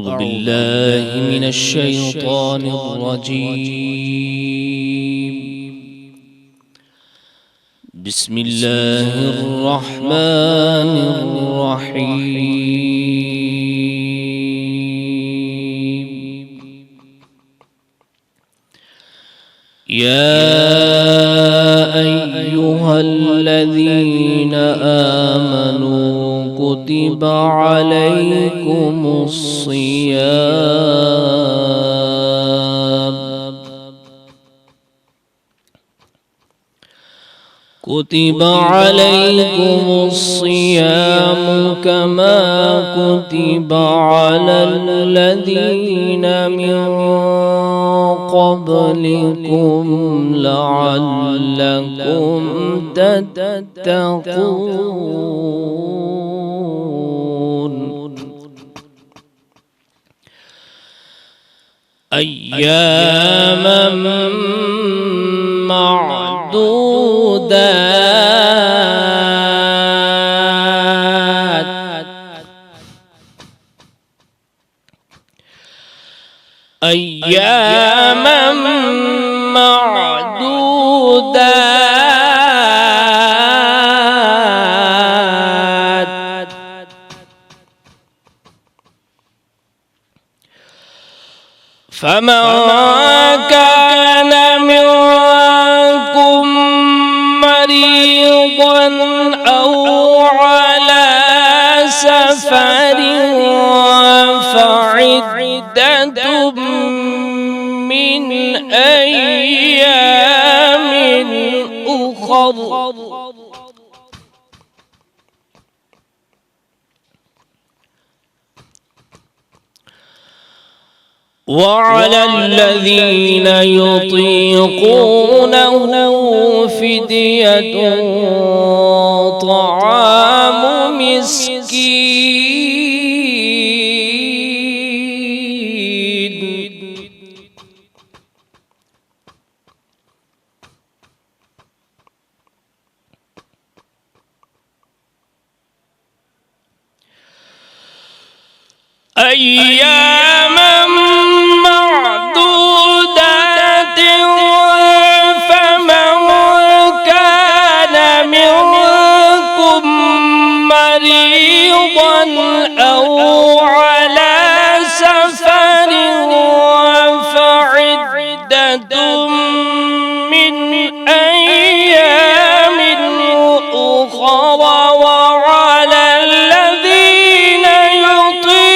أعوذ بالله من الشيطان الرجيم. بسم الله الرحمن الرحيم. يا أيها الذين آمنوا كتب عليكم الصيام كما كتب على الذين من قبلكم لعلكم تتقون. أياما معدودات فمن كان منكم مريضا أو على سفر فعدة من أيام أخر. وعلى الذين يطيقونه فدية طعام مسكين. أياما معدودات فمن كان منكم مريضا أو على سفر فعدة من أيام أخر. وعلى الذين يطيقونه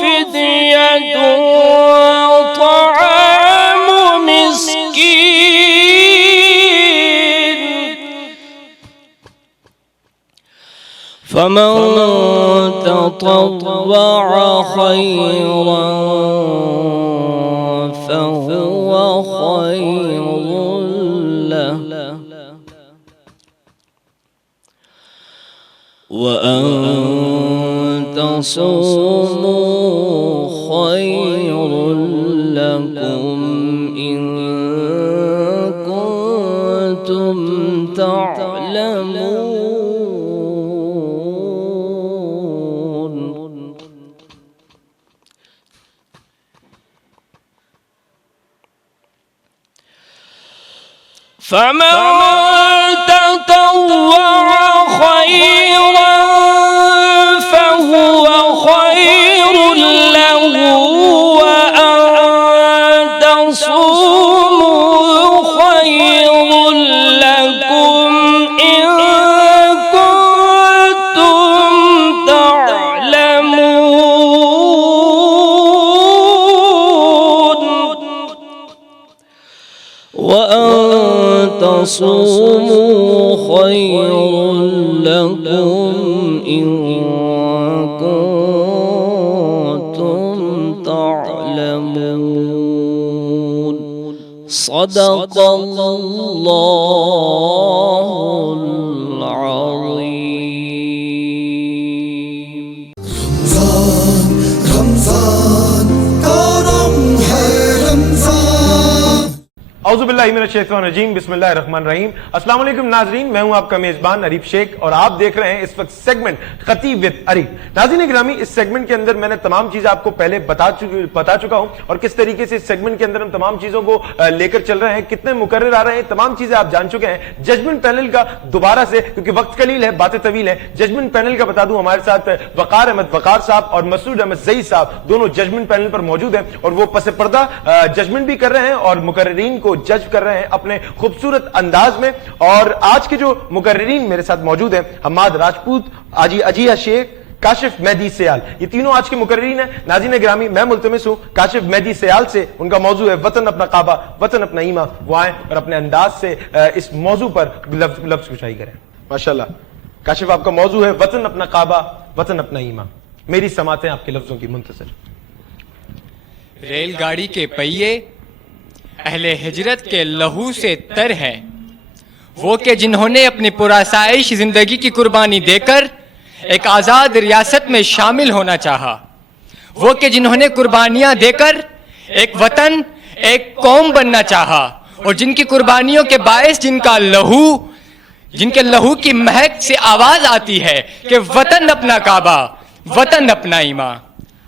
فدية طعام مسكين. فمن تطوع خيرا فهو خير له، وأن تصوموا خير لكم إن كنتم تعلمون. فمن تطوع خيرا فهو خير له، وأن تصوموا خير لكم إن كنتم تعلمون. وأن تصوموا خير لكم إن كنتم تعلمون. صدق الله العظيم. اعوذ باللہ बिल्लाहि मिनश शैतानिर रजीम, बिस्मिल्लाहिर रहमानिर रहीम। अस्सलाम वालेकुम नाज़रीन, मैं हूं आपका मेजबान अरीफ शेख और आप देख रहे हैं इस वक्त सेगमेंट खतीब विद अरीफ। नाज़रीन गिरामी, इस सेगमेंट के अंदर मैंने तमाम चीजें आपको पहले बता चुका हूं और किस तरीके से इस सेगमेंट के अंदर हम तमाम चीजों को लेकर चल रहे हैं, कितने मुकर्रर आ रहे हैं, तमाम चीजें आप जान चुके हैं। जजमेंट पैनल का दोबारा से, क्योंकि वक्त कलील है, बातें तवील है, जजमेंट पैनल का बता दूं हमारे साथ वकार अहमद वकार साहब और मसूद अहमद ज़ई साहब दोनों जजमेंट पैनल पर मौजूद हैं और वो पसे पर्दा जजमेंट भी कर रहे हैं और मुकर्ररीन को जज कर रहे हैं अपने खूबसूरत अंदाज में। और आज के जो मुकर्ररीन मेरे साथ मौजूद हैं, हम्माद राजपूत, अजिया शेख, काशिफ मेहदी सयाल, ये तीनों आज के मुकर्ररीन हैं। नाज़रीन गिरामी, मैं मुल्तमिस हूं काशिफ मेहदी सयाल से, उनका मौजू है वतन अपना काबा वतन अपना ईमा, वो आए और अपने अंदाज से इस मौजू पर लफ्ज़ कुशाई करें। माशाल्लाह काशिफ, आपका मौजू है वतन अपना काबा वतन अपना ईमा। मेरी समातें आपके लफ्जों की मुंतज़िर। रेलगाड़ी के पहिए अहले हिजरत के लहू से तर है, वो के जिन्होंने अपनी पुरसाइश जिंदगी की कुर्बानी देकर एक आज़ाद रियासत में शामिल होना चाहा, वो के जिन्होंने कुर्बानियां देकर एक वतन एक कौम बनना चाहा और जिनकी कुर्बानियों के बायस जिनके लहू की महक से आवाज आती है कि वतन अपना काबा वतन अपना ईमा।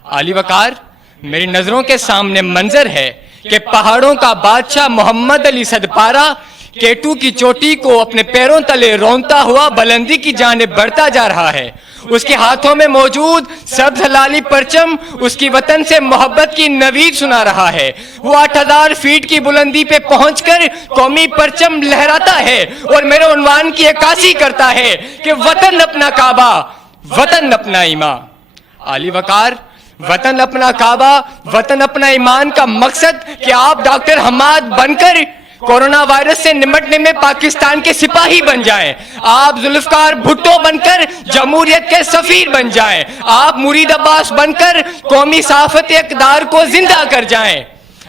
आली वकार, मेरी नजरों के सामने मंजर है कि पहाड़ों का बादशाह मोहम्मद अली सदपारा केटू की चोटी को अपने पैरों तले रौंदता हुआ बुलंदी की जानिब बढ़ता जा रहा है। उसके हाथों में मौजूद सब्ज हलाली परचम उसकी वतन से मोहब्बत की नवीद सुना रहा है। वो 8000 फीट की बुलंदी पे पहुंचकर कौमी परचम लहराता है और मेरे उन्वान की अक्कासी करता है कि वतन अपना काबा वतन अपना ईमा। आली वकार, वतन अपना काबा वतन अपना ईमान का मकसद कि आप डॉक्टर हम्माद बनकर कोरोना वायरस से निपटने में पाकिस्तान के सिपाही बन जाएं, आप जुल्फकार भुट्टो बनकर जमहूरियत के सफीर बन जाएं, आप मुरीद अब्बास बनकर कौमी साफत इक़दार को जिंदा कर जाएं,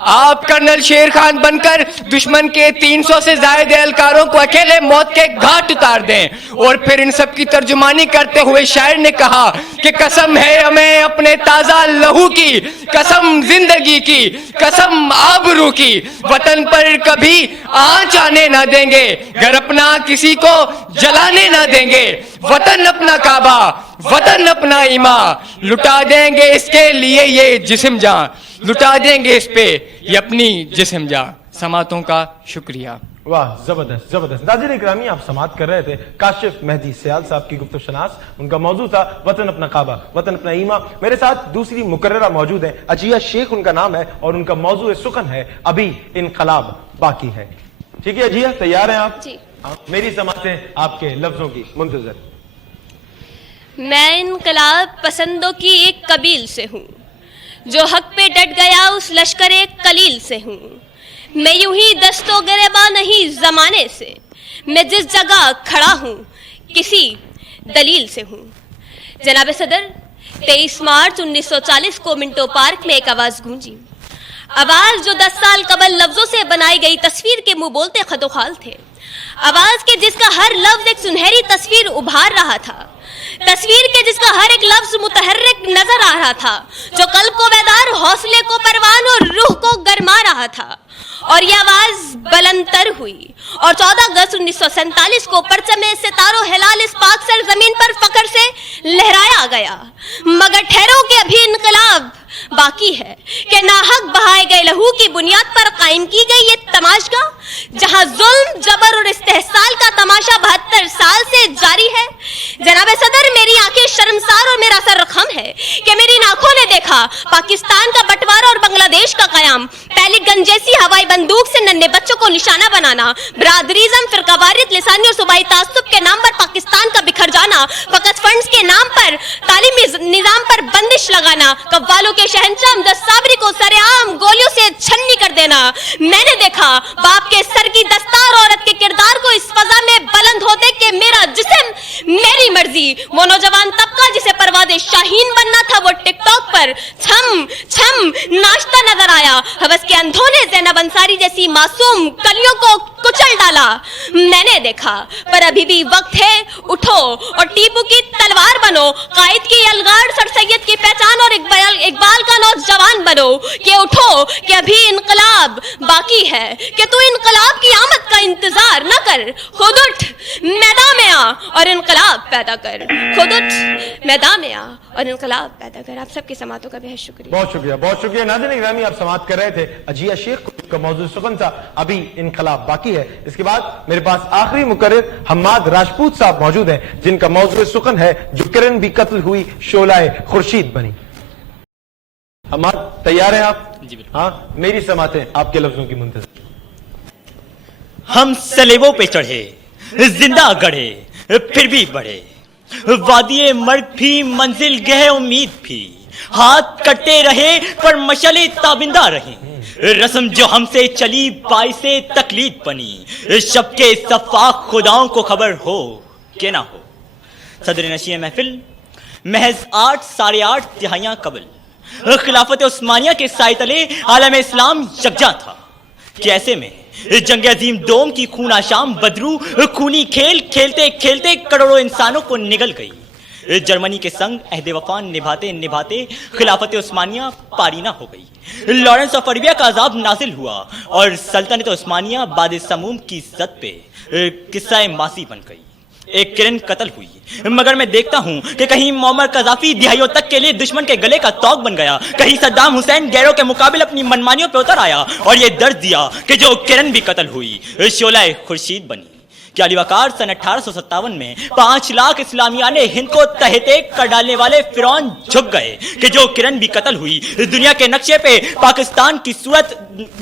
आप कर्नल शेर खान बनकर दुश्मन के 300 से ज्यादा एहलकारों को अकेले मौत के घाट उतार दें। और फिर इन सब की तर्जुमानी करते हुए शायर ने कहा कि कसम है हमें अपने ताजा लहू की, कसम जिंदगी की, कसम आबरू की, वतन पर कभी आंच आने ना देंगे, घर अपना किसी को जलाने ना देंगे, वतन अपना काबा वतन अपना ईमा, लुटा देंगे इसके लिए ये जिस्म जान, लुटा देंगे इस पे ये अपनी जिस्म जा। समातों का शुक्रिया। वाह, जबरदस्त जबरदस्त। नाज़रीन इकरामी, आप समात कर रहे थे काशिफ मेहदी सयाल साहब की गुफ्तगू शनास, उनका मौजू था वतन अपना काबा वतन अपना ईमा। मेरे साथ दूसरी मुकर्ररा मौजूद है, अजिया शेख उनका नाम है और उनका मौजू सुखन है अभी इनकलाब बाकी है। ठीक है अजिया, तैयार हैं आप? जी। मेरी समातें आपके लफ्जों की मुंतज़िर। मैं इनकलाब पसंदों की एक कबील से हूँ, जो हक पे डट गया उस लश्कर कलील से हूँ। मैं यूं ही दस्तो गिरेबा नहीं जमाने से, मैं जिस जगह खड़ा हूँ किसी दलील से हूँ। जनाब सदर, 23 मार्च 1940 को मिंटो पार्क में एक आवाज गूंजी, आवाज जो 10 साल कबल लफ्जों से बनाई गई तस्वीर के मुंह बोलते खदोखाल थे, आवाज के जिसका हर लफ्ज एक सुनहरी तस्वीर उभार रहा था, तस्वीर के जिसका हर एक लफ्ज मुतहर्रिक नजर आ रहा था, जो कल्ब को बेदार, हौसले को परवान और रूह को गरमा रहा था। और यह आवाज बुलंदतर हुई और 14 अगस्त 1947 को परचमे सितारों हिलाल इस पाक सर जमीन पर फख्र से लहराया गया। मगर ठहरो कि अभी इनकलाब बाकी है, कि नाहक बहाए गए लहू की बुनियाद पर कायम की गई ये तमाशगा, जहां जुल्म जबर और इस्तेहसाल का तमाशा 72 साल से जारी है। जनाब सदर, मेरी आंखें शर्मसार और मेरा सर रखम है कि मेरी आंखों ने देखा पाकिस्तान का बंटवारा और बांग्लादेश का कयाम, पहली गंजेसी हवाई बंदूक से नन्हे बच्चों को निशाना बनाना, बरादरीज़म, फिरकावारियत, लिसानी और सूबाई तासुब के नाम पर पाकिस्तान का बिखर जाना, वक़्त फंड्स के नाम पर तालीमी निजाम पर बंदिश लगाना, कव्वालों के शहंशाह अमजद साबरी को सरेआम गोलियों से छन्नी कर देना। मैंने देखा बाप के सर की दस्तार औरत के किरदार को इस फजा में बुलंद होते कि मेरा जिस्म मेरी मर्जी। वो नौजवान तबका जिसे परवाज़े शाहीन बनना था, वो टिकटॉक पर छम छम नाचता नजर आया। हवस कि अंधों ने ज़ैनब अंसारी जैसी मासूम कलियों को कुचल डाला मैंने देखा, पर अभी भी वक्त है, उठो और टीपू की तलवार बनो, कायद की अलगार सर सैयद की पहचान और इकबाल का नौजवान बनो, कि उठो कि अभी इनकलाब बाकी है, कि तू इनकलाब की आमद का इंतजार न कर, खुद उठ मैदान में आ और इनकलाब पैदा कर, खुद उठ मैदान में आ और इनकलाब पैदा कर। आप सबकी समातों का बेहद शुक्रिया। बहुत शुक्रिया, बहुत शुक्रिया। नाज़रीन गिरामी, आप समात कर रहे थे अजिया शेख का मौजूद सुखन था, अभी इनकलाब बाकी है। इसके बाद मेरे पास आखिरी मुकर्रिर हम्माद राजपूत साहब मौजूद हैं, जिनका मौजूद सुखन है जो किरण भी कत्ल हुई शोलाए खुर्शीद बनी। हम्माद, तैयार हैं आप? जी बिल्कुल। हाँ, मेरी समातें आपके लफ्जों की मुंतज़र। हम सलेबों पे चढ़े, जिंदा गढ़े, फिर भी बढ़े, वादिये मर्ग भी, मंजिल गए उम्मीद भी, हाथ कटते रहे पर मशले ताबिंदा रही, रस्म जो हमसे चली बाइसे तकलीद बनी, शब के सफाक खुदाओं को खबर हो कि ना हो। सदर नशी महफिल महज 8 साढ़े 8 तिहाइयां कबल खिलाफत उस्मानिया के साए तले आलम इस्लाम यकजा था कि ऐसे में जंग अजीम दोम की खून आशाम बदरू खूनी खेल खेलते खेलते करोड़ों इंसानों को निगल गई। जर्मनी के संग अहद वफा निभाते निभाते खिलाफत उस्मानिया पारीना हो गई। लॉरेंस ऑफ अरेबिया का अजाब नाजिल हुआ और सल्तनत उस्मानिया बाद समूम की जद पे किस्सा मासी बन गई। एक किरण कत्ल हुई, मगर मैं देखता हूं कि कहीं मोअम्मर कज़ाफी दिहाइयों तक के लिए दुश्मन के गले का तौक बन गया, कहीं सद्दाम हुसैन गैरों के मुकाबले अपनी मनमानियों पे उतर आया और ये दर्ज दिया कि जो किरण भी कत्ल हुई शोलाए खुर्शीद बनी। कि अली वकार सन 1857 में 5 लाख इस्लामिया ने हिंद को तहते कर डालने वाले फिरौन झुक गए कि जो किरण भी कत्ल हुई दुनिया के नक्शे पे पाकिस्तान की सूरत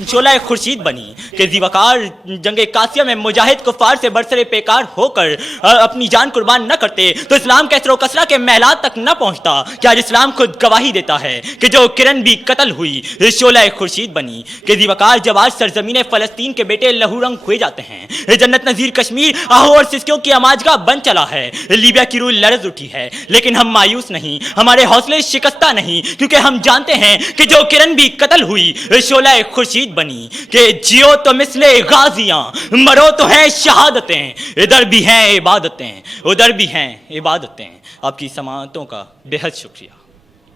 शोलाए खुर्शीद बनी। कि ज़ीवकार जंग कासिया में मुजाहिद कुफार से बरसरे पेकार होकर अपनी जान कुर्बान न करते तो इस्लाम के कसरा के महलात तक न पहुंचता। कि आज इस्लाम खुद गवाही देता है कि जो किरण भी कत्ल हुई शोलाए खुर्शीद बनी। कि ज़ीवकार जब आज सरजमीन फलस्तीन के बेटे लहू रंग हुए जाते हैं, जन्नत नजीर कश्मीर आहू और सिस्कियों की अमाजगा बन चला है, लीबिया की रूह लरज उठी है, लेकिन हम मायूस नहीं, हमारे हौसले शिकस्ता नहीं, क्योंकि हम जानते हैं कि जो किरण भी कत्ल हुई शोलाए खुर्शीद बनी। कि जियो तो मिसले गाजियां, मरो तो हैं शहादतें, इधर भी हैं इबादतें, उधर भी हैं इबादतें। आपकी समाअतों का बेहद शुक्रिया।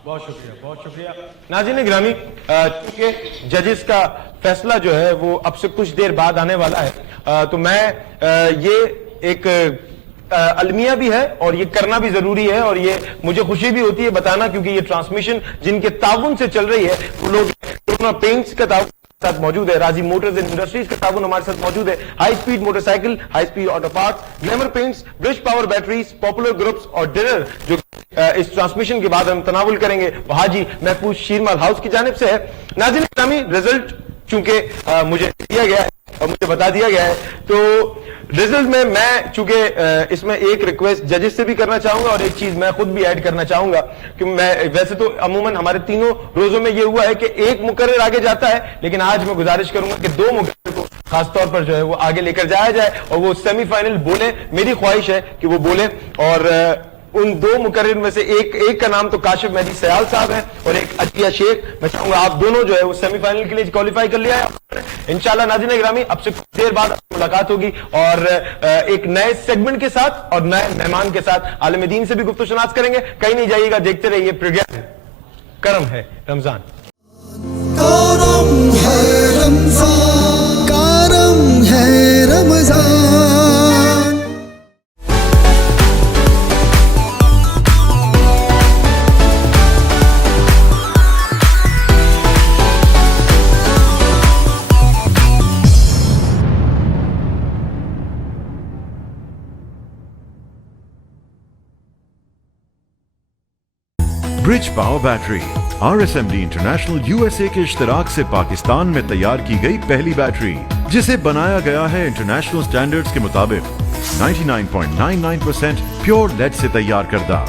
बहुत शुक्रिया, बहुत शुक्रिया। नाज़रीन गिरामी, चूंकि जजेस का फैसला जो है वो अब से कुछ देर बाद आने वाला है, तो मैं ये एक अलमिया भी है और ये करना भी जरूरी है और ये मुझे खुशी भी होती है बताना, क्योंकि ये ट्रांसमिशन जिनके ताउन से चल रही है वो लोग कोरोना पेंट्स का ताउन साथ मौजूद है, राजी मोटर्स एंड इंडस्ट्रीज का ताउन हमारे साथ मौजूद है, high speed motorcycle, high speed auto parts, glamour paints, bridge power batteries, popular groups और डिनर जो इस ट्रांसमिशन के बाद हम तनावुल करेंगे वो हाजी महफूज शीरमाल हाउस की जानिब से है। नाज़रीन इस्लामी, रिजल्ट चूंकि मुझे दिया गया है और मुझे बता दिया गया है, तो रिजल्ट में मैं चूंकि इसमें एक रिक्वेस्ट जजेस से भी करना चाहूंगा और एक चीज मैं खुद भी ऐड करना चाहूंगा कि मैं वैसे तो अमूमन हमारे तीनों रोजों में ये हुआ है कि एक मुकर्रिर आगे जाता है, लेकिन आज मैं गुजारिश करूंगा कि 2 मुकर्रिर को खासतौर पर जो है वो आगे लेकर जाया जाए और वो सेमीफाइनल बोले। मेरी ख्वाहिश है कि वो बोले और उन 2 मुकर्रिर में से एक का नाम तो काशिफ मेहदी सयाल साहब है और एक अतिया शेख। मैं चाहूंगा आप दोनों जो है वो सेमीफाइनल के लिए क्वालिफाई कर लिया है इंशाल्लाह। नाज़रीन गिरामी, अब से कुछ देर बाद मुलाकात होगी और एक नए सेगमेंट के साथ और नए मेहमान के साथ आलिम दीन से भी गुफ्तगू-शनास करेंगे। कहीं नहीं जाइएगा, देखते रहिए प्रोग्राम करम है रमजान। करम है रमजान, करम है Ramzan. Bridge power battery RSMD international USA के इश्तराक से पाकिस्तान में तैयार की गई पहली बैटरी, जिसे बनाया गया है इंटरनेशनल स्टैंडर्ड्स के मुताबिक 99.99% प्योर लेड से तैयार करदा,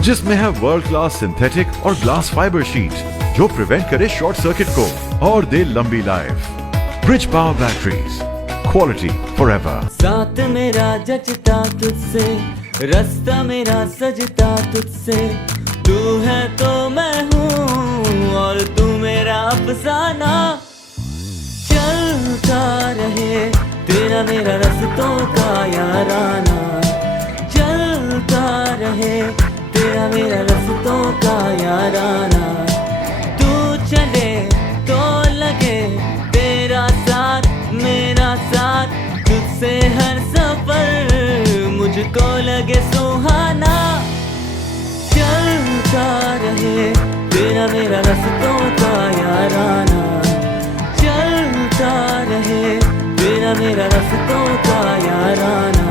जिसमें है वर्ल्ड क्लास सिंथेटिक और ग्लास फाइबर शीट जो प्रिवेंट करे शॉर्ट सर्किट को और दे लंबी life. Bridge power batteries, quality forever. साथ मेरा जचता तुझसे, रास्ता मेरा सजता तुझसे, तू है तो मैं हूँ और तू मेरा अफसाना। चलता रहे तेरा मेरा रस्तों का याराना, चलता रहे तेरा मेरा रस्तों का याराना। तू चले तो लगे तेरा साथ मेरा साथ, तुझसे हर सफर मुझको लगे सुहाना। चलता रहे तेरा मेरा रस्तों का याराना, चलता रहे तेरा मेरा रस्तों का याराना,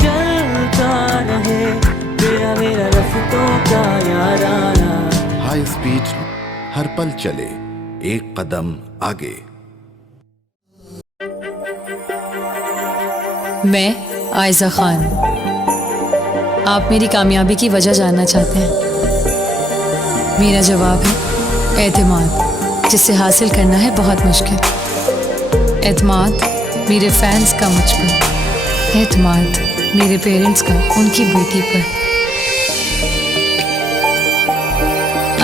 चलता रहे तेरा मेरा रस्तों का याराना। हाई स्पीड हर पल चले एक कदम आगे। मैं आयज़ा खान। आप मेरी कामयाबी की वजह जानना चाहते हैं? मेरा जवाब है एतमाद, जिसे हासिल करना है बहुत मुश्किल। एतमाद मेरे फैंस का मुझ पर, एतमाद मेरे पेरेंट्स का उनकी बेटी पर,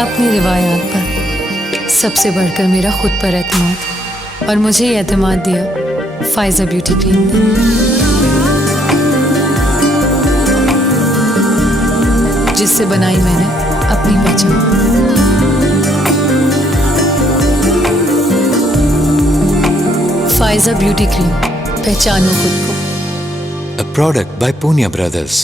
अपनी रिवायात पर, सबसे बढ़कर मेरा खुद पर एतमाद। और मुझे ये एतमाद दिया फाइज़ा ब्यूटी क्रीम ने, जिससे बनाई मैंने अपनी पहचान। फाइज़ा ब्यूटी क्रीम, पहचानो खुद को। A product by Punya Brothers.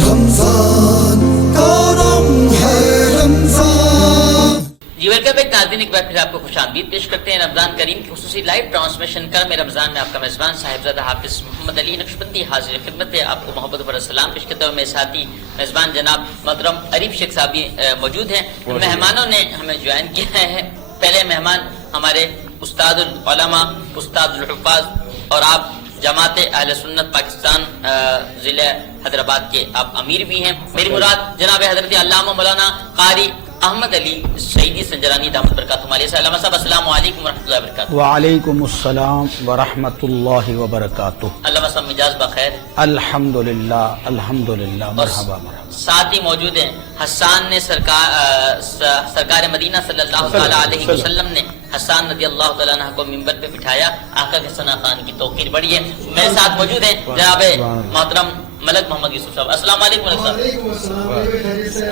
Ramzan का रंग है रमजान। जी वेलकम बैक नाज़रीन, एक बार फिर आपको खुशामदीद पेश करते हैं रमजान करीम की खुसूसी लाइव ट्रांसमिशन कर में रमजान में आपका मेज़बान साहिबजादा हाफिज मोहम्मद अली नक्शबंदी हाजिर खिदमत है। आपको मोहब्बत भरा सलाम पेश करते हुए मेरे साथी मेज़बान जनाब मोहतरम अरीफ शेख साहब भी मौजूद हैं। मेहमानों ने हमें ज्वाइन किया है। पहले मेहमान हमारे उस्तादुल उलमा, उस्तादुल हुफ़ाज़ और आप जमात अहले सुन्नत पाकिस्तान ज़िले हैदराबाद के आप अमीर भी हैं। मेरी मुराद जनाब हज़रत अल्लामा मौलाना क़ारी अहमद अली सईदी संजरानी दामद बरकातुहू अलैहि। अल्लामा साहब अस्सलाम वालेकुम व रहमतुल्लाहि व बरकातुहू। वालेकुम अस्सलाम व रहमतुल्लाहि व बरकातुहू। अल्लामा साहब मिजाज बखैर? अल्हम्दुलिल्लाह अल्हम्दुलिल्लाह, मरहबा मरहबा। साथ ही मौजूद हैं हसन ने सरकार मदीना सल्लल्लाहु अलैहि वसल्लम ने हसन रज़ी अल्लाह तआला अन्हु को मिंबर पे बिठाया। आका के सना खान की तौकीर बढ़ी है। मेरे साथ मौजूद हैं जनाब मोहतरम मलक मोहम्मद यूसुफ साहब। अस्सलाम वालेकुम मलक साहब।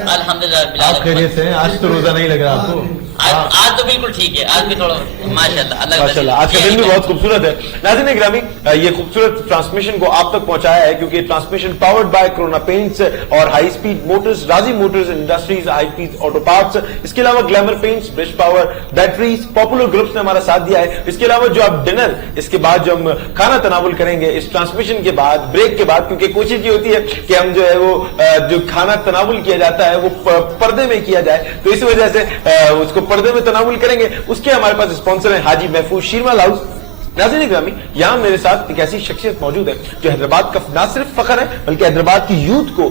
अल्हम्दुलिल्लाह। आप खैरियत से हैं? आज तो रोजा नहीं लग रहा आपको? आज तो बिल्कुल ठीक है। आज भी थोड़ा माशाल्लाह माशाल्लाह, आज का दिन भी बहुत खूबसूरत है। नाज़रीन ग्रामी, ये खूबसूरत ट्रांसमिशन को आप तक पहुंचाया है क्योंकि transmission powered by corona paints और हाई स्पीड मोटर्स, राजी motors industries, high speed auto parts, इसके अलावा glamour paints, bridge power batteries, popular groups ने हमारा साथ दिया है। इसके अलावा जो आप डिनर, इसके बाद जो हम खाना तनावुल करेंगे इस ट्रांसमिशन के बाद, ब्रेक के बाद, क्योंकि कोशिश ये होती है कि हम जो है वो जो खाना तनावुल किया जाता है वो पर्दे में किया जाए, तो इस वजह से उसको पर्दे में तनावुल करेंगे। उसके हमारे पास स्पॉन्सर है हाजी महफूज शीरमाल हाउस। नाज़रीन ग्रामी, यहाँ मेरे साथ एक ऐसी शख्सियत मौजूद है जो हैदराबाद का न सिर्फ फखर है बल्कि हैदराबाद की यूथ को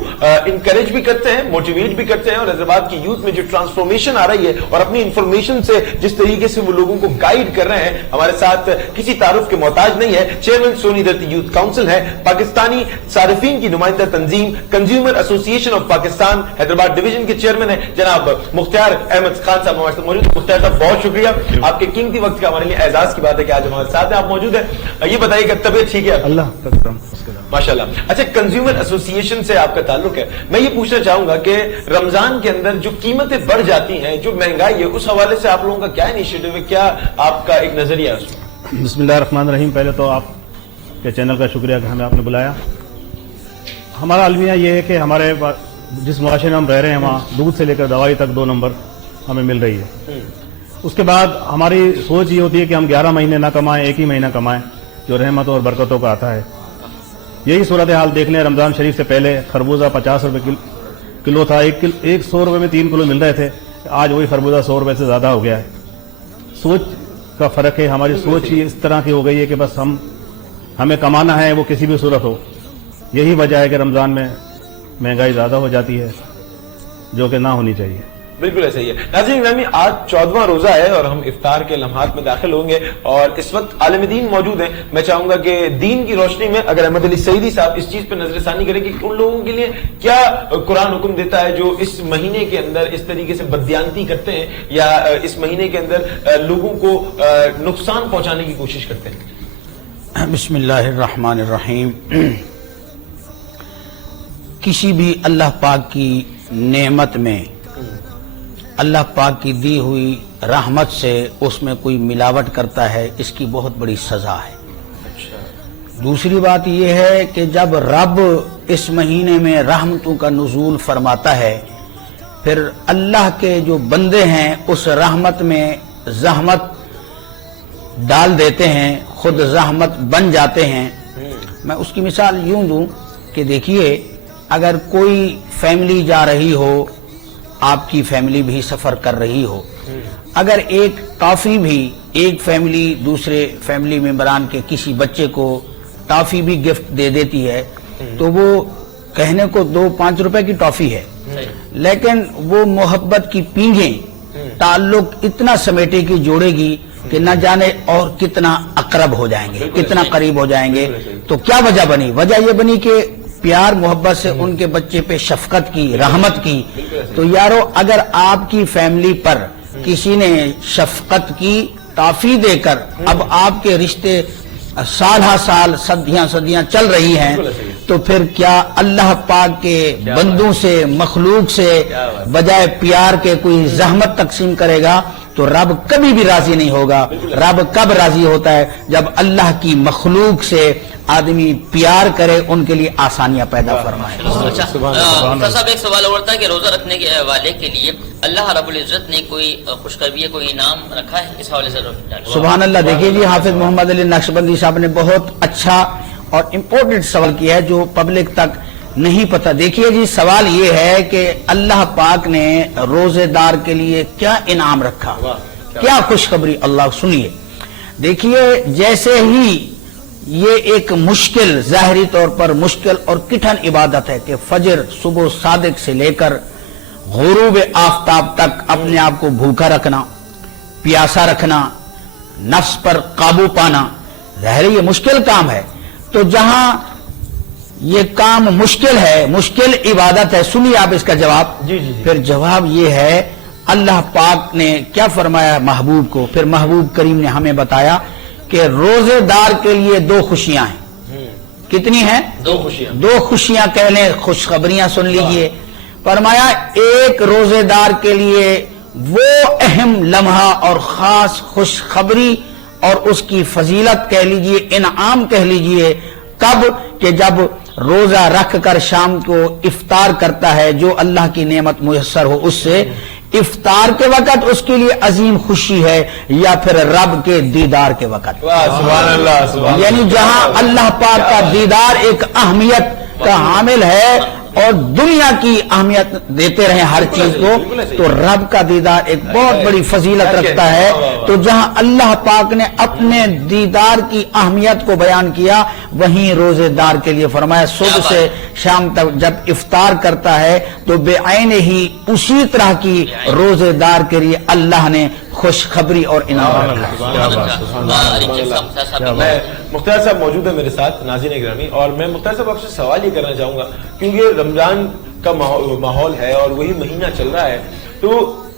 इंकरेज भी करते हैं, मोटिवेट भी करते हैं। और हैदराबाद की यूथ में जो ट्रांसफॉर्मेशन आ रही है और अपनी इंफॉर्मेशन से जिस तरीके से वो लोगों को गाइड कर रहे हैं, हमारे साथ किसी तारुफ के मोहताज नहीं है। Chairman Soni Dutt youth council है, पाकिस्तानी सारिफीन की नुमाइंदा तंजीम consumer association of Pakistan Hyderabad division के चेयरमैन है जनाब मुख्तार अहमद खान साहब हमारे साथ मौजूद। मुख्तार साहब बहुत शुक्रिया, आपके कीमती वक्त का हमारे लिए एजाज की बात है कि आज हमारे साथ आप मौजूद है। ये बताइएगा तबीयत ठीक है? अल्लाह माशाल्लाह। अच्छा, कंज्यूमर एसोसिएशन से आपका ताल्लुक है, मैं ये पूछना चाहूंगा कि रमजान के अंदर जो कीमतें बढ़ जाती हैं, जो महंगाई है, उस हवाले से आप लोगों का क्या इनिशिएटिव है, क्या आपका एक नजरिया है उसमें? बिस्मिल्लाहिर्रहमानिर्रहीम। पहले तो आपके चैनल का शुक्रिया कि हमें आपने बुलाया। हमारा अलमिया ये है कि हमारे जिस मुआशरे में हम रह रहे हैं वहाँ दूध से लेकर दवाई तक 2 नंबर हमें मिल रही है। उसके बाद हमारी सोच ये होती है कि हम 11 महीने ना कमाएं, एक ही महीना कमाएं, जो रहमत और बरकतों का आता है। यही सूरत हाल देख लें। रमज़ान शरीफ से पहले खरबूजा 50 रुपये किलो था, 100 रुपये में 3 किलो मिल रहे थे। आज वही खरबूजा 100 रुपये से ज़्यादा हो गया है। सोच का फ़र्क है, हमारी सोच ही इस तरह की हो गई है कि बस हमें कमाना है, वो किसी भी सूरत हो। यही वजह है कि रमज़ान में महंगाई ज़्यादा हो जाती है, जो कि ना होनी चाहिए। بالکل ایسا ہی ہے. ناظرین گرامی، آج 14واں روزہ ہے اور ہم افطار کے لمحات میں داخل ہوں گے اور اس وقت عالم دین موجود ہیں. میں چاہوں گا کہ دین کی روشنی میں اگر احمد علی سعیدی صاحب اس چیز پہ نظر ثانی کریں کہ ان لوگوں کے لیے کیا قرآن حکم دیتا ہے جو اس مہینے کے اندر اس طریقے سے بددیانتی کرتے ہیں یا اس مہینے کے اندر لوگوں کو نقصان پہنچانے کی کوشش کرتے ہیں. بسم اللہ الرحمن الرحیم. کسی بھی اللہ پاک کی نعمت میں اللہ پاک کی دی ہوئی رحمت سے اس میں کوئی ملاوٹ کرتا ہے، اس کی بہت بڑی سزا ہے. دوسری بات یہ ہے کہ جب رب اس مہینے میں رحمتوں کا نزول فرماتا ہے، پھر اللہ کے جو بندے ہیں اس رحمت میں زحمت ڈال دیتے ہیں، خود زحمت بن جاتے ہیں. میں اس کی مثال یوں دوں کہ دیکھیے، اگر کوئی فیملی جا رہی ہو، آپ کی فیملی بھی سفر کر رہی ہو، اگر ایک ٹافی بھی ایک فیملی دوسرے فیملی ممبران کے کسی بچے کو ٹافی بھی گفٹ دے دیتی ہے تو وہ کہنے کو 2-5 روپے کی ٹافی ہے، لیکن وہ محبت کی پینگیں تعلق اتنا سمیٹے کی جوڑے گی کہ نہ جانے اور کتنا اقرب ہو جائیں گے، کتنا قریب ہو جائیں گے. تو کیا وجہ بنی؟ وجہ یہ بنی کہ پیار محبت سے ان کے بچے پہ شفقت کی، رحمت کی. تو یارو، اگر آپ کی فیملی پر کسی نے شفقت کی، ٹافی دے کر اب آپ کے رشتے سال ہا سال صدیاں صدیاں چل رہی ہیں، تو پھر کیا اللہ پاک کے بندوں سے، مخلوق سے بجائے پیار کے کوئی زحمت تقسیم کرے گا؟ تو رب کبھی بھی راضی نہیں ہوگا. رب کب راضی ہوتا ہے؟ جب اللہ کی مخلوق سے آدمی پیار کرے، ان کے لیے آسانیاں پیدا فرمائے. صاحب ایک سوال اور تھا کہ روزہ رکھنے والے کے لیے اللہ رب العزت نے کوئی خوشخبری، کوئی انعام رکھا ہے؟ اس حوالے سے سبحان اللہ. دیکھیے جی، حافظ محمد علی نقشبندی صاحب نے بہت اچھا اور امپورٹنٹ سوال کیا ہے جو پبلک تک نہیں پتہ. دیکھیے جی، سوال یہ ہے کہ اللہ پاک نے روزے دار کے لیے کیا انعام رکھا، کیا خوشخبری. اللہ سنیے. دیکھیے، جیسے ہی یہ ایک مشکل، ظاہری طور پر مشکل اور کٹھن عبادت ہے کہ فجر صبح صادق سے لے کر غروب آفتاب تک اپنے آپ کو بھوکا رکھنا، پیاسا رکھنا، نفس پر قابو پانا، ظاہر یہ مشکل کام ہے. تو جہاں یہ کام مشکل ہے، مشکل عبادت ہے، سنیے آپ اس کا جواب. پھر جواب یہ ہے، اللہ پاک نے کیا فرمایا محبوب کو؟ پھر محبوب کریم نے ہمیں بتایا کہ روزے دار کے لیے 2 خوشیاں ہیں. کتنی ہیں؟ 2 خوشیاں. 2 خوشیاں کہہ لیں، خوشخبریاں سن لیجئے. فرمایا ایک روزے دار کے لیے وہ اہم لمحہ اور خاص خوشخبری اور اس کی فضیلت کہہ لیجئے، انعام کہہ لیجئے. کب؟ کہ جب روزہ رکھ کر شام کو افطار کرتا ہے، جو اللہ کی نعمت میسر ہو اس سے افطار کے وقت اس کے لیے عظیم خوشی ہے، یا پھر رب کے دیدار کے وقت. سبحان اللہ. یعنی جہاں اللہ پاک کا دیدار ایک اہمیت کا حامل ہے اور دنیا کی اہمیت دیتے رہے ہر چیز کو، تو رب کا دیدار ایک بہت بڑی فضیلت رکھتا ہے. تو جہاں اللہ پاک نے اپنے دیدار کی اہمیت کو بیان کیا، وہیں روزے دار کے لیے فرمایا صبح سے شام تک جب افطار کرتا ہے تو بے عین ہی اسی طرح کی روزے دار کے لیے اللہ نے خوشخبری اور انعام رکھا. مختار صاحب موجود ہے میرے ساتھ، ناظرین گرامی، اور میں مختار صاحب آپ سے سوال یہ کرنا چاہوں گا، کیونکہ رمضان کا ماحول ہے اور وہی مہینہ چل رہا ہے، تو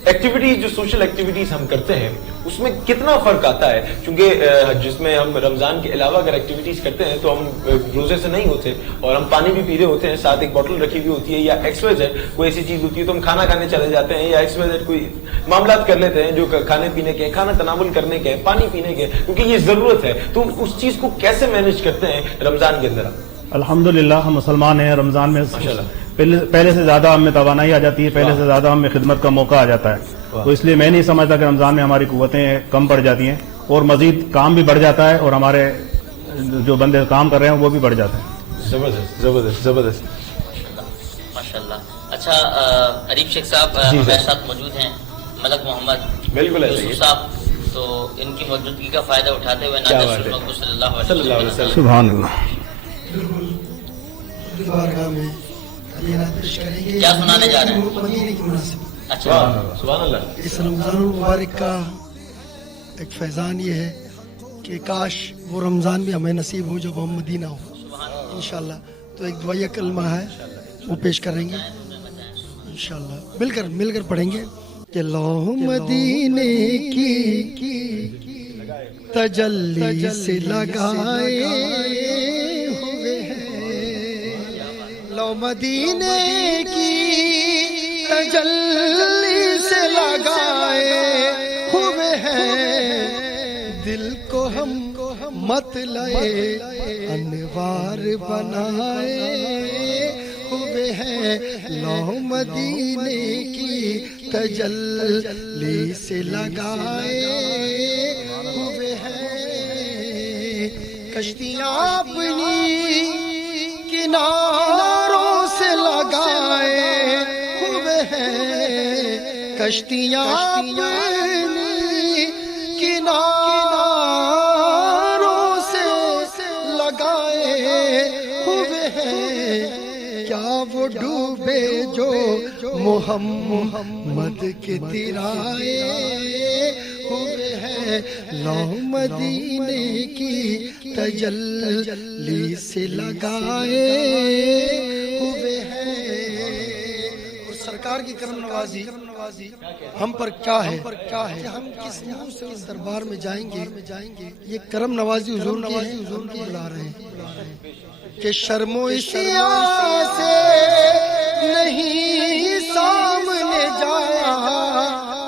ایکٹیویٹیز، جو سوشل ایکٹیویٹیز ہم کرتے ہیں اس میں کتنا فرق آتا ہے؟ کیونکہ جس میں ہم رمضان کے علاوہ اگر ایکٹیویٹیز کرتے ہیں تو ہم روزے سے نہیں ہوتے اور ہم پانی بھی پی رہے ہوتے ہیں، ساتھ ایک بوتل رکھی ہوئی ہوتی ہے، یا ایکس وائی زیڈ کوئی ایسی چیز ہوتی ہے تو ہم کھانا کھانے چلے جاتے ہیں، یا ایکس وائی زیڈ کوئی معاملات کر لیتے ہیں جو کھانے پینے کے، کھانا تناول کرنے کے، پانی پینے کے، کیونکہ یہ ضرورت ہے. تو اس چیز کو کیسے مینیج کرتے ہیں رمضان کے اندر؟ الحمدللہ ہم مسلمان ہیں، رمضان میں پہلے سے زیادہ ہم میں توانائی آ جاتی ہے، پہلے سے زیادہ ہم میں خدمت کا موقع آ جاتا ہے. تو اس لیے میں نہیں سمجھتا کہ رمضان میں ہماری قوتیں کم پڑ جاتی ہیں، اور مزید کام بھی بڑھ جاتا ہے اور ہمارے جو بندے کام کر رہے ہیں وہ بھی بڑھ جاتے ہیں. زبردست زبردست زبردست ماشاءاللہ. اچھا عریف شیخ صاحب ہمارے ساتھ موجود ہیں، ملک محمد بالکل صاحب، تو ان کی موجودگی کا فائدہ اٹھاتے ہوئے نبی صلی اللہ علیہ وسلم سبحان اللہ کیا سنانے جا رہے ہیں؟ مدینے کی مناسب अच्छा सुभान अल्लाह। इस रमज़ान मुबारक का एक फैज़ान ये है कि काश वो रमज़ान भी हमें नसीब हो जब हम मदीना हो इंशाल्लाह। तो एक दुआया कलमा है वो पेश करेंगे इंशाल्लाह, मिलकर पढ़ेंगे कि लौह मदीने की तजल्ली से लगाए हुए हैं, लौह मदीने की तजल्ली से लगाए हुए हैं, दिल को हम मत लाए अनवार बनाए हुए हैं, लौह मदीने की तजल्ली से लगाए हुए हैं, कश्तियाँ अपनी किनारों से लगाए हुए हैं, कश्तियाँ अपनी किनारों से लगाए हुए हैं, क्या वो डूबे जो मोहम्मद के तिराए हुए हैं, लौह मदीने की तजल्ली से लगाए हुए हैं। और सरकार की करम नवाजी हम पर क्या है कि हम किस मुंह से उस दरबार में जाएंगे, ये करम नवाजी हुजूर की बुला रहे हैं कि शर्मो इसिया से नहीं सामने जाता,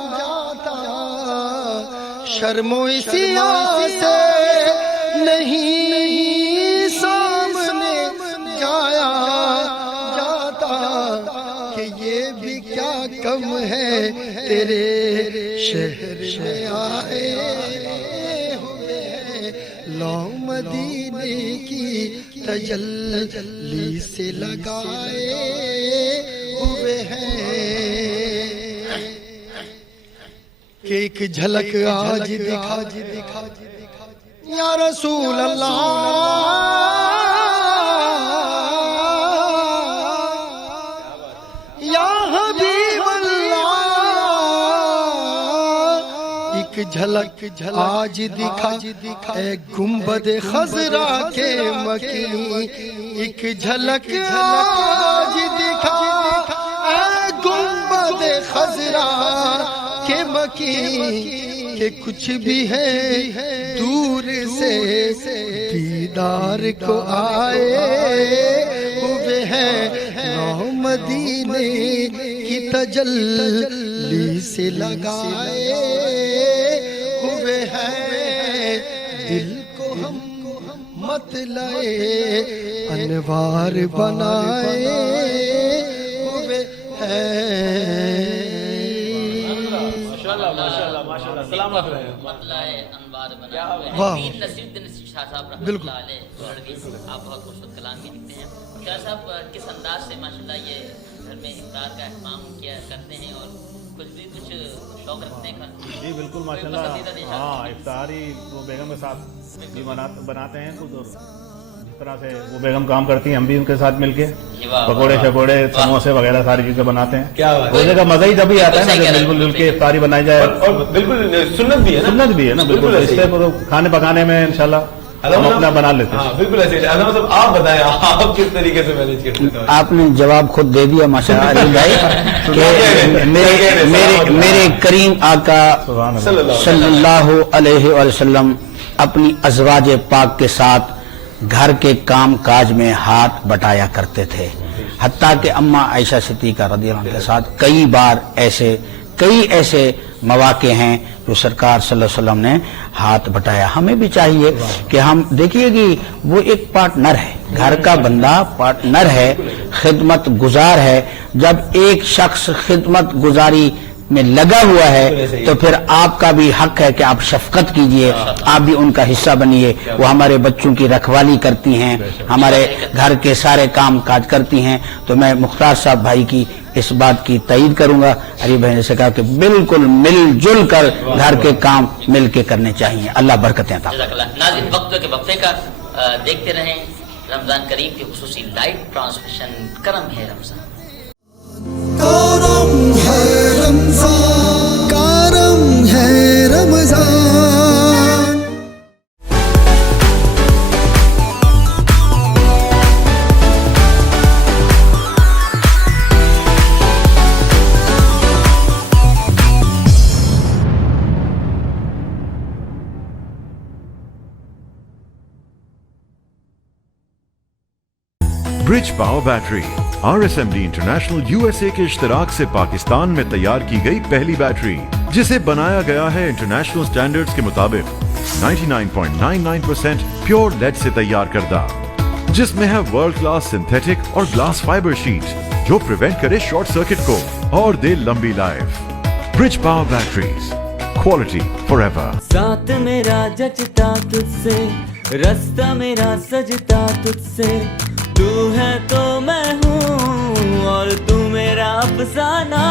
शर्मो इसिया से नहीं सामने जाया जाता, कि ये भी क्या कम है तेरे शहर में आए हुए हैं, लौह मदीने की तजल्ली से लगाए हुए हैं, कि एक झलक आज दिखा या रसूल अल्लाह, या हबीब अल्लाह, एक झलक आज दिखा ए गुंबद खजरा के मकी, एक झलक आज दिखा ए गुंबद खजरा के मकी, के कुछ भी है दूर से दीदार को आए हुए हैं, लौह मदीने की तजल्ली से लगाए हुए हैं, दिल को हम मत लाए अनवार बनाए हुए हैं। बिल्कुल आप बहुत खूबसूरत कलाम भी लिखते हैं। शाह साहब किस अंदाज से माशाल्लाह ये घर में इफ्तार का अहतमाम किया करते हैं और कुछ शौक रखते हैं? जी बिल्कुल माशाल्लाह, हाँ इफ्तारी वो बेगम के साथ भी बनाते हैं खुद, और जिस तरह से वो बेगम काम करती हैं हम भी उनके साथ मिलके पकोड़े शकोड़े समोसे वगैरह सारी चीजें बनाते हैं। क्या रोजे का मजा ही तभी आता है ना जब बिल्कुल मिल के इफ्तारी बनाई जाए, और बिल्कुल सुन्नत भी है ना बिल्कुल, इससे खाने पकाने में इंशाल्लाह हम अपना बना लेते हैं। बिल्कुल ऐसे। आप बताएं आप किस तरीके से मैनेज करते हैं? आपने जवाब खुद दे दिया माशाअल्लाह अली भाई, मेरे करीम आका सल्लल्लाहु अलैहि वसल्लम अपनी अज़वाज पाक के साथ घर के काम काज में हाथ बटाया करते थे, हत्ता कि अम्मा आयशा सिद्दीक़ा रज़ियल्लाहु अन्हा के साथ कई ऐसे मौके हैं जो सरकार सल्लल्लाहु अलैहि वसल्लम ने हाथ बटाया। हमें भी चाहिए कि हम देखिए कि वो एक पार्टनर है, घर का बंदा पार्टनर है, खिदमत गुजार है। जब एक शख्स खिदमत गुजारी में लगा हुआ है तो फिर आपका भी हक है कि आप शफकत कीजिए, आप भी उनका हिस्सा बनिए। वो हमारे बच्चों की रखवाली करती हैं, हमारे घर के सारे काम काज करती हैं। तो मैं मुख्तार साहब भाई की इस बात की तईद करूंगा, अली भाई ने कहा कि बिल्कुल मिलजुल कर घर के काम मिल के करने चाहिए। अल्लाह बरकतें अता फरमाए। नाज़रीन वक्त के वक्फे का देखते रहें रमजान करीम की खुसूसी लाइव ट्रांसमिशन करम है Ramzan. Bridge power battery RSMD international USA के इश्तराक से पाकिस्तान में तैयार की गई पहली बैटरी, जिसे बनाया गया है इंटरनेशनल स्टैंडर्ड्स के मुताबिक 99.99% प्योर लेड से तैयार करदा, जिसमें है वर्ल्ड क्लास सिंथेटिक और ग्लास फाइबर शीट जो प्रिवेंट करे शॉर्ट सर्किट को और दे लंबी life. Bridge power batteries, quality forever. साथ मेरा जचता तुझसे, रास्ता मेरा सजता तुझसे, तू है तो मैं हूँ और तू मेरा अफसाना।